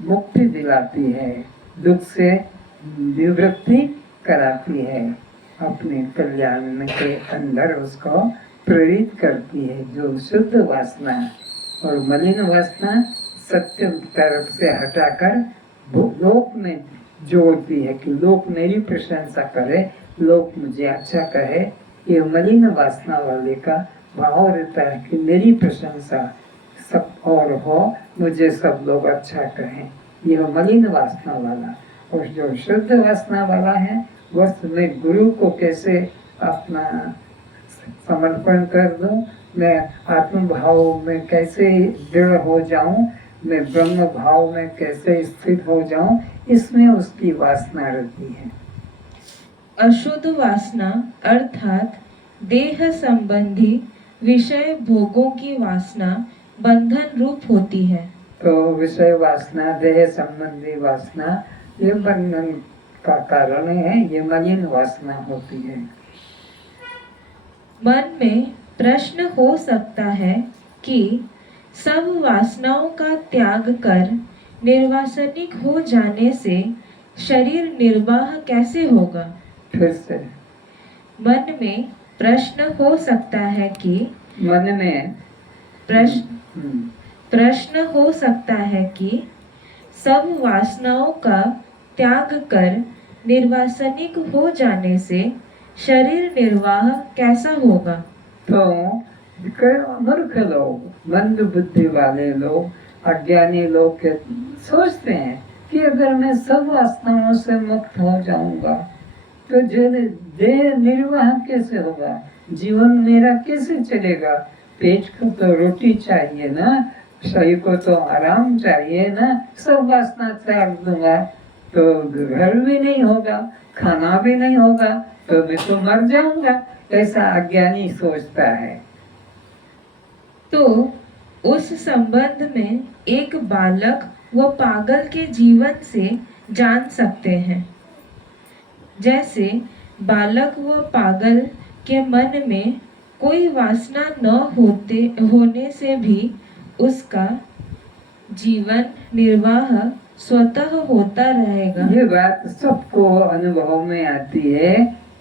मुक्ति दिलाती है, दुख से निवृत्ति कराती है, अपने कल्याण के अंदर उसको प्रेरित करती है, जो शुद्ध वासना है। और मलिन वासना सत्य तरफ से हटाकर लोक में जोड़ती है कि लोग मेरी प्रशंसा करे, लोग मुझे अच्छा कहे। ये मलिन वासना वाले का भाव रहता है कि मेरी प्रशंसा सब और हो, मुझे सब लोग अच्छा कहें, ये मलिन वासना वाला। और जो शुद्ध वासना वाला है बस मैं गुरु को कैसे अपना समर्पण कर दूं, मैं आत्म भाव में कैसे दृढ़ हो जाऊं, मैं ब्रह्म भाव में कैसे स्थित हो जाऊं, इसमें उसकी वासना रहती है। अशुद्ध वासना अर्थात देह संबंधी विषय भोगों की वासना बंधन रूप होती है। तो विषय वासना, देह संबंधी वासना, ये बंधन का कारण है, ये मलिन वासना होती है। मन में प्रश्न हो सकता है कि सब वासनाओं का त्याग कर निर्वासनिक हो जाने से शरीर निर्वाह कैसे होगा? फिर से मन में प्रश्न हो सकता है कि मन में प्रश्न हो सकता है कि सब वासनाओं का त्याग कर निर्वासनिक हो जाने से शरीर निर्वाह कैसा होगा? तो मूर्ख लोग, मंद बुद्धि वाले लोग, अज्ञानी लोग सोचते हैं कि अगर मैं सब वासनाओं से मुक्त हो जाऊंगा तो देह निर्वाह कैसे होगा, जीवन मेरा कैसे चलेगा, पेट को तो रोटी चाहिए ना, शरीर को तो आराम चाहिए ना, सब वासना त्याग दूंगा तो घर भी नहीं होगा, खाना भी नहीं होगा, तो मैं तो मर जाऊंगा, ऐसा अज्ञानी सोचता है। तो उस संबंध में एक बालक व पागल के जीवन से जान सकते हैं। जैसे बालक व पागल के मन में कोई वासना न होने से भी उसका जीवन निर्वाह स्वतः होता रहेगा। ये बात सबको अनुभव में आती है।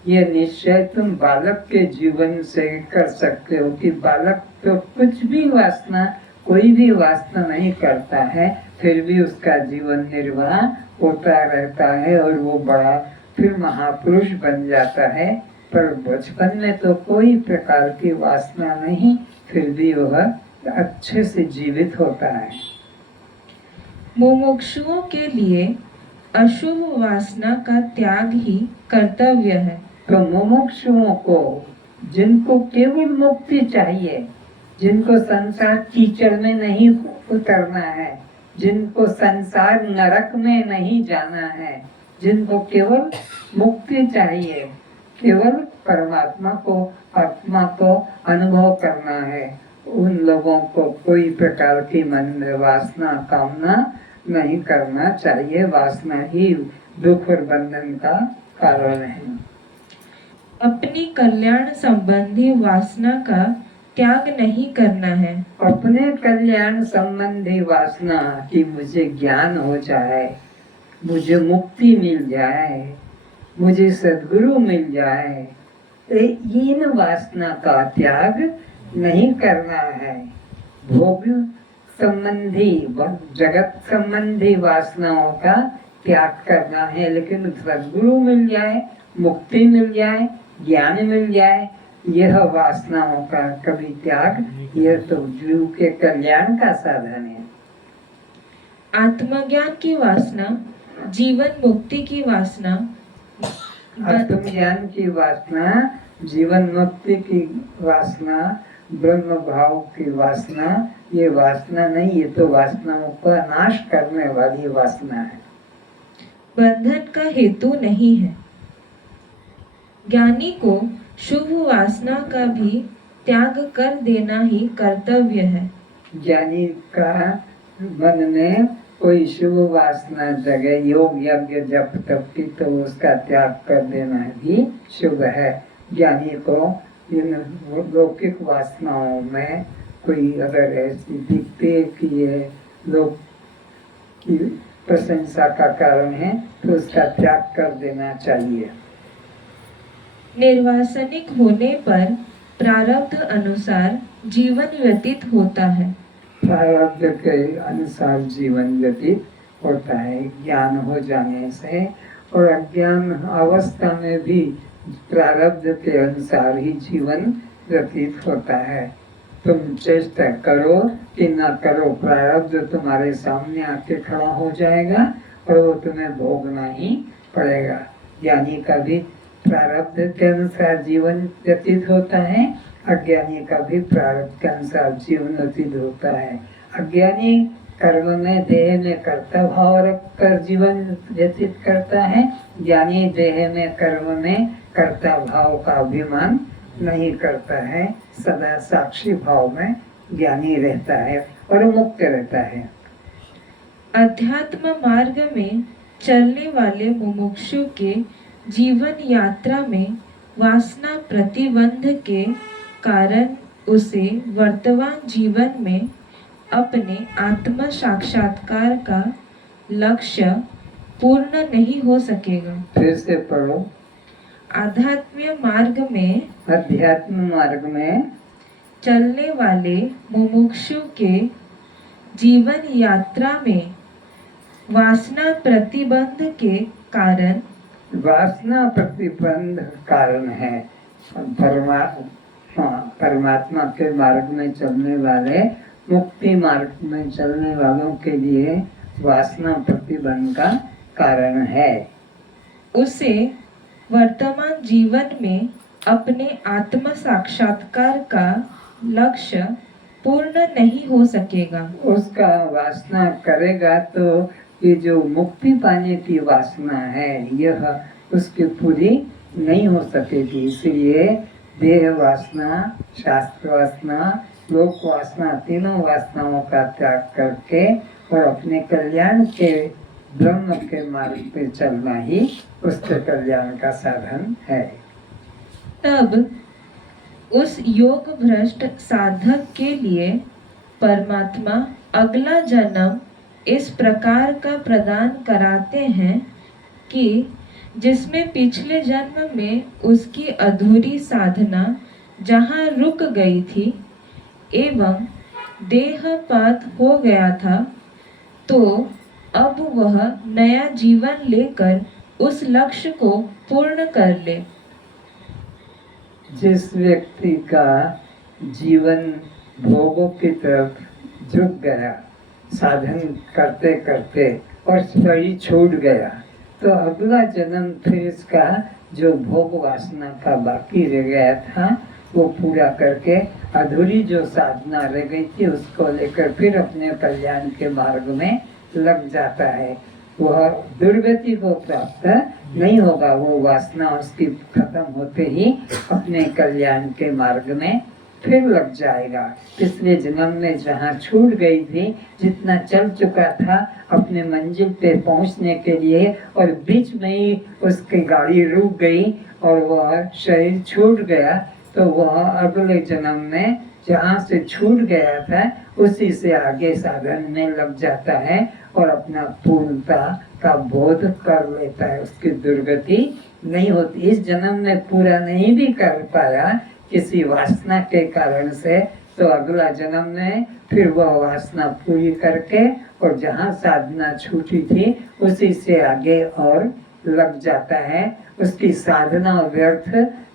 ये निश्चय तुम बालक के जीवन से कर सकते हो कि बालक तो कुछ भी वासना, कोई भी वासना नहीं करता है, फिर भी उसका जीवन निर्वाह होता रहता है और वो बड़ा फिर महापुरुष बन जाता है। पर बचपन में तो कोई प्रकार की वासना नहीं, फिर भी वह अच्छे से जीवित होता है। मुमुक्षुओं के लिए अशुभ वासना का त्याग ही कर्तव्य है। तो मुमुक्षुओं को, जिनको केवल मुक्ति चाहिए, जिनको संसार कीचड़ में नहीं उतरना है, जिनको संसार नरक में नहीं जाना है, जिनको केवल मुक्ति चाहिए, केवल परमात्मा को, आत्मा को अनुभव करना है, उन लोगों को कोई प्रकार की मन में वासना कामना नहीं करना चाहिए। वासना ही दुख और बंधन का कारण है। अपनी कल्याण संबंधी वासना का त्याग नहीं करना है। अपने कल्याण संबंधी वासना कि मुझे ज्ञान हो जाए, मुझे मुक्ति मिल जाए, मुझे सद्गुरु मिल जाए, इन वासना का त्याग नहीं करना है। भोग संबंधी, जगत संबंधी वासनाओं का त्याग करना है, लेकिन सद्गुरु मिल जाए, मुक्ति मिल जाए, ज्ञान मिल जाए, यह वासनाओं का कभी त्याग, यह तो जीव के कल्याण का साधन है। आत्मज्ञान की वासना, जीवन मुक्ति की वासना, आत्मज्ञान की वासना, जीवन मुक्ति की वासना, ब्रह्म भाव की वासना, ये वासना नहीं, ये तो वासनाओं का नाश करने वाली वासना है, बंधन का हेतु नहीं है। ज्ञानी को शुभ वासना का भी त्याग कर देना ही कर्तव्य है। ज्ञानी का मन में कोई शुभ वासना जगे, योग यज्ञ जप तप की, तो उसका त्याग कर देना भी शुभ है। ज्ञानी को इन लौकिक वासनाओं में कोई अगर ऐसी दिखते कि ये लोग की प्रशंसा का कारण है, तो उसका त्याग कर देना चाहिए। निर्वासनिक होने पर प्रारब्ध अनुसार जीवन व्यतीत होता है। प्रारब्ध के अनुसार जीवन व्यतीत होता है। ज्ञान हो जाने से और अज्ञान अवस्था में भी प्रारब्ध के अनुसार ही जीवन व्यतीत होता है। तुम चेष्टा करो कि ना करो, प्रारब्ध तुम्हारे सामने आके खड़ा हो जाएगा और वो तुम्हें भोगना ही पड़ेगा। ज्ञानी का भी प्रारब्ध के अनुसार जीवन व्यतीत होता है, अज्ञानी का भी प्रारब्ध के अनुसार जीवन व्यतीत होता है। अज्ञानी कर्म में देह में कर्ता भाव रखकर जीवन व्यतीत करता है, ज्ञानी देह में कर्म में कर्ता भाव का अभिमान नहीं करता है, सदा साक्षी भाव में ज्ञानी रहता है और मुक्त रहता है। अध्यात्म मार्ग में चलने वाले मुमुक्षु के जीवन यात्रा में वासना प्रतिबंध के कारण उसे वर्तमान जीवन में अपने आत्म साक्षात्कार का लक्ष्य पूर्ण नहीं हो सकेगा। फिर से पढ़ो। अध्यात्म मार्ग में चलने वाले मुमुक्षु के जीवन यात्रा में वासना प्रतिबंध के कारण, वासना प्रतिबंध कारण है। परमात्मा के मार्ग में चलने वाले, मुक्ति मार्ग में चलने वालों के लिए वासना प्रतिबंध का कारण है। उसे वर्तमान जीवन में अपने आत्म साक्षात्कार का लक्ष्य पूर्ण नहीं हो सकेगा। उसका वासना करेगा तो ये जो मुक्ति पाने की वासना है, यह उसकी पूरी नहीं हो सकेगी। इसलिए देह वासना, शास्त्र वासना, लोक वासना, तीनों वासनाओं का त्याग करके और अपने कल्याण के ब्रह्म के मार्ग पे चलना ही उसके कल्याण का साधन है। तब उस योग भ्रष्ट साधक के लिए परमात्मा अगला जन्म इस प्रकार का प्रदान कराते हैं कि जिसमें पिछले जन्म में उसकी अधूरी साधना जहाँ रुक गई थी एवं देहपात हो गया था, तो अब वह नया जीवन लेकर उस लक्ष्य को पूर्ण कर ले। जिस व्यक्ति का जीवन भोगों की तरफ झुक गया, साधन करते करते और शरीर छूट गया, तो अगला जन्म फिर इसका जो भोग वासना का बाकी रह गया था वो पूरा करके अधूरी जो साधना रह गई थी उसको लेकर फिर अपने कल्याण के मार्ग में लग जाता है। वह दुर्गति को प्राप्त नहीं होगा, वो वासना उसकी खत्म होते ही अपने कल्याण के मार्ग में फिर लग जाएगा। पिछले जन्म में जहाँ छूट गई थी, जितना चल चुका था अपने मंजिल पे पहुँचने के लिए और बीच में ही उसकी गाड़ी रुक गई और वह शरीर छूट गया, तो वह अगले जन्म में जहाँ से छूट गया था उसी से आगे साधन में लग जाता है और अपना पूर्णता का बोध कर लेता है, उसकी दुर्गति नहीं होती। इस जन्म में पूरा नहीं भी कर पाया किसी वासना के कारण से, तो अगला जन्म में फिर वह वासना पूरी करके और जहाँ साधना छूटी थी उसी से आगे और लग जाता है। उसकी साधना व्यर्थ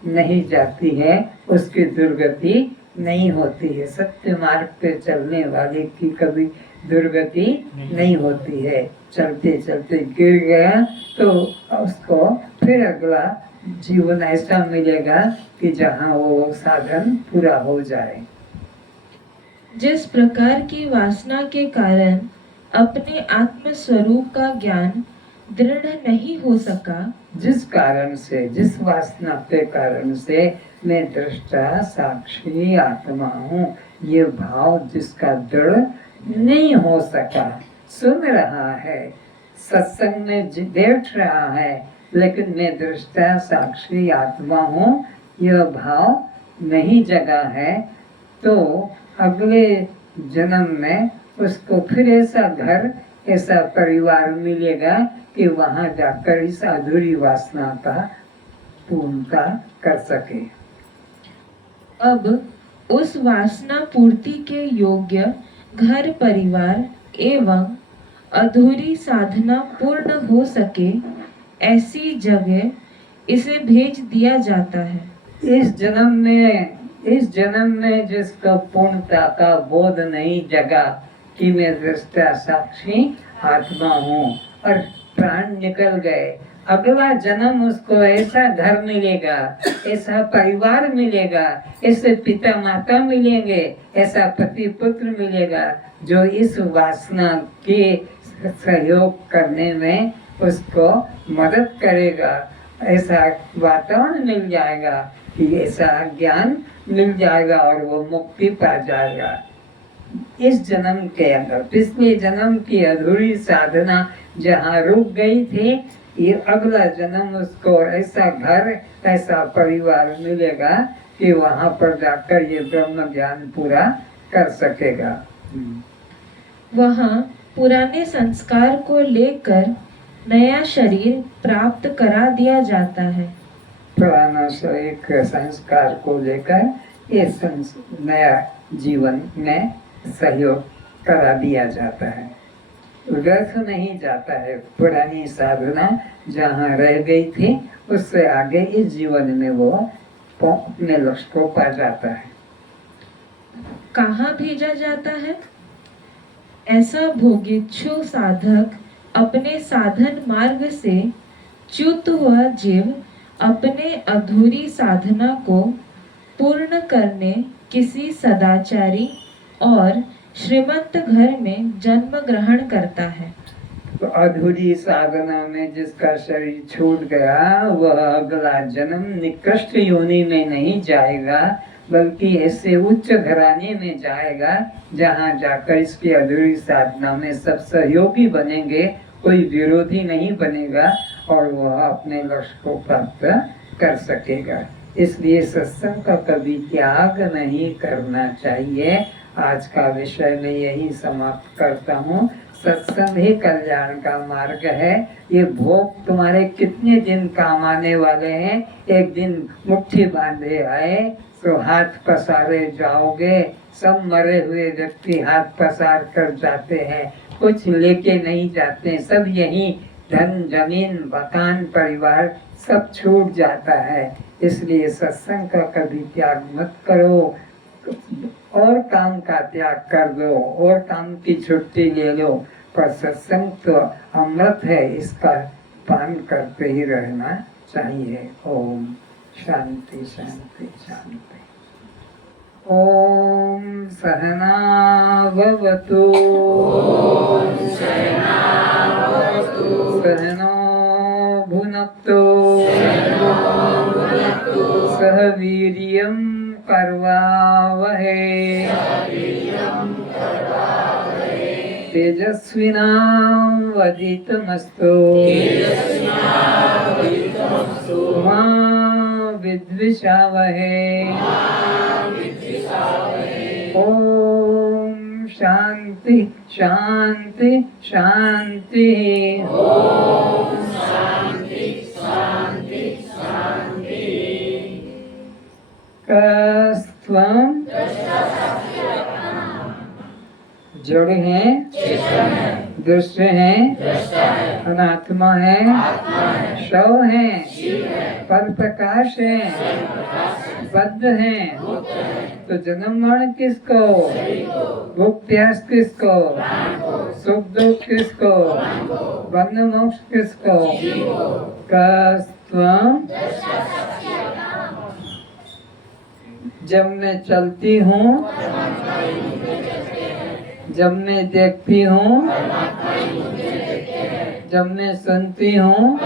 नहीं जाती है, उसकी दुर्गति नहीं होती है। सत्य मार्ग पे चलने वाले की कभी दुर्गति नहीं होती है। चलते चलते गिर गया तो उसको फिर अगला जीवन ऐसा मिलेगा कि जहाँ वो साधन पूरा हो जाए। जिस प्रकार की वासना के कारण अपने आत्म स्वरूप का ज्ञान दृढ़ नहीं हो सका, जिस कारण से, जिस वासना के कारण से मैं दृष्टा साक्षी आत्मा हूँ, ये भाव जिसका दृढ़ नहीं हो सका, सुन रहा है, सत्संग में बैठ रहा है, लेकिन मैं दृष्टा साक्षी आत्मा हूँ, यह भाव नहीं जगा है, तो अगले जन्म में उसको फिर ऐसा घर, ऐसा परिवार मिलेगा कि वहां जाकर इस अधूरी वासना का पूर्णता कर सके। अब उस वासना पूर्ति के योग्य घर परिवार एवं अधूरी साधना पूर्ण हो सके, ऐसी जगह इसे भेज दिया जाता है। इस जन्म में जिसका पूर्णता का बोध नहीं जगा कि मैं दृष्टा साक्षी आत्मा हूँ और प्राण निकल गए, अगला जन्म उसको ऐसा घर मिलेगा, ऐसा परिवार मिलेगा, ऐसे पिता माता मिलेंगे, ऐसा पति पुत्र मिलेगा जो इस वासना के सहयोग करने में उसको मदद करेगा। ऐसा वातावरण मिल जाएगा कि ऐसा ज्ञान मिल जाएगा और वो मुक्ति पा जाएगा। इस जन्म के अंदर पिछले जन्म की अधूरी साधना जहाँ रुक गई थी, ये अगला जन्म उसको ऐसा घर, ऐसा परिवार मिलेगा कि वहाँ पर जाकर ये ब्रह्म ज्ञान पूरा कर सकेगा। वहाँ पुराने संस्कार को लेकर नया शरीर प्राप्त करा दिया जाता है। पुराना शरीर संस्कार को लेकर ये नया जीवन में सहयोग करा दिया जाता है, व्यर्थ नहीं जाता है। पुरानी साधना जहाँ रह गई थी उससे आगे इस जीवन में वो अपने लक्ष्य को पा जाता है। कहाँ भेजा जाता है? ऐसा भोगेच्छु साधक अपने साधन मार्ग से च्युत हुआ जीव अपने अधूरी साधना को पूर्ण करने किसी सदाचारी और श्रीमंत घर में जन्म ग्रहण करता है। तो अधूरी साधना में जिसका शरीर छूट गया वह अगला जन्म निकृष्ट योनि में नहीं जाएगा, बल्कि ऐसे उच्च घराने में जाएगा जहाँ जाकर इसकी अधूरी साधना में सब सहयोगी बनेंगे, कोई विरोधी नहीं बनेगा और वह अपने लक्ष्य को प्राप्त कर सकेगा। इसलिए सत्संग का कभी त्याग नहीं करना चाहिए। आज का विषय मैं यही समाप्त करता हूँ। सत्संग ही कल्याण का मार्ग है। ये भोग तुम्हारे कितने दिन काम आने वाले हैं। एक दिन मुट्ठी बांधे आए तो हाथ पसारे जाओगे। सब मरे हुए व्यक्ति हाथ पसार कर जाते हैं, कुछ लेके नहीं जाते। सब यही धन जमीन मकान परिवार सब छूट जाता है। इसलिए सत्संग का कभी त्याग मत करो, और काम का त्याग कर दो, और काम की छुट्टी ले लो, पर सत्संग तो अमृत है, इसका पान करते ही रहना चाहिए। ओम शांति शांति शांति। ओम सहना भवतु सहनो भुनक्तु सह वीर्यं करवावहै तेजस्विनावधीतमस्तु मा विद्विषावहे। ओम शांति शांति शांति। कस्त्वं जड़ है, दृश्य है, अनात्मा है, शव है, पर प्रकाश है, बद्ध है। तो जन्म मरण किसको, भूख प्यास किसको, सुख दुख किसको, बंध मोक्ष किसको। कस्त्वं, जब मैं चलती हूँ, जब मैं देखती हूँ, जब मैं सुनती हूँ,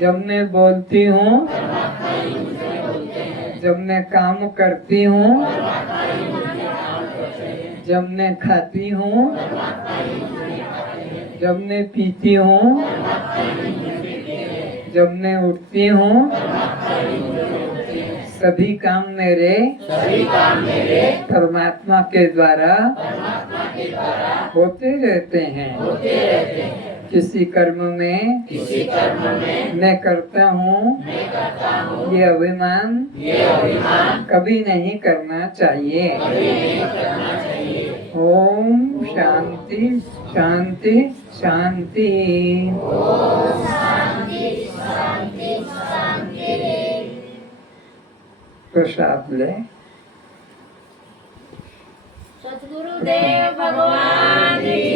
जब मैं बोलती हूँ, जब मैं काम करती हूँ, जब मैं खाती हूँ, जब मैं पीती हूँ, जब मैं उठती हूँ, सभी काम मेरे परमात्मा के द्वारा होते रहते हैं। किसी कर्म में मैं करता हूँ, ये अभिमान कभी नहीं करना चाहिए। ओम शांति शांति शांति। प्रसाद ले। सतगुरुदेव भगवान की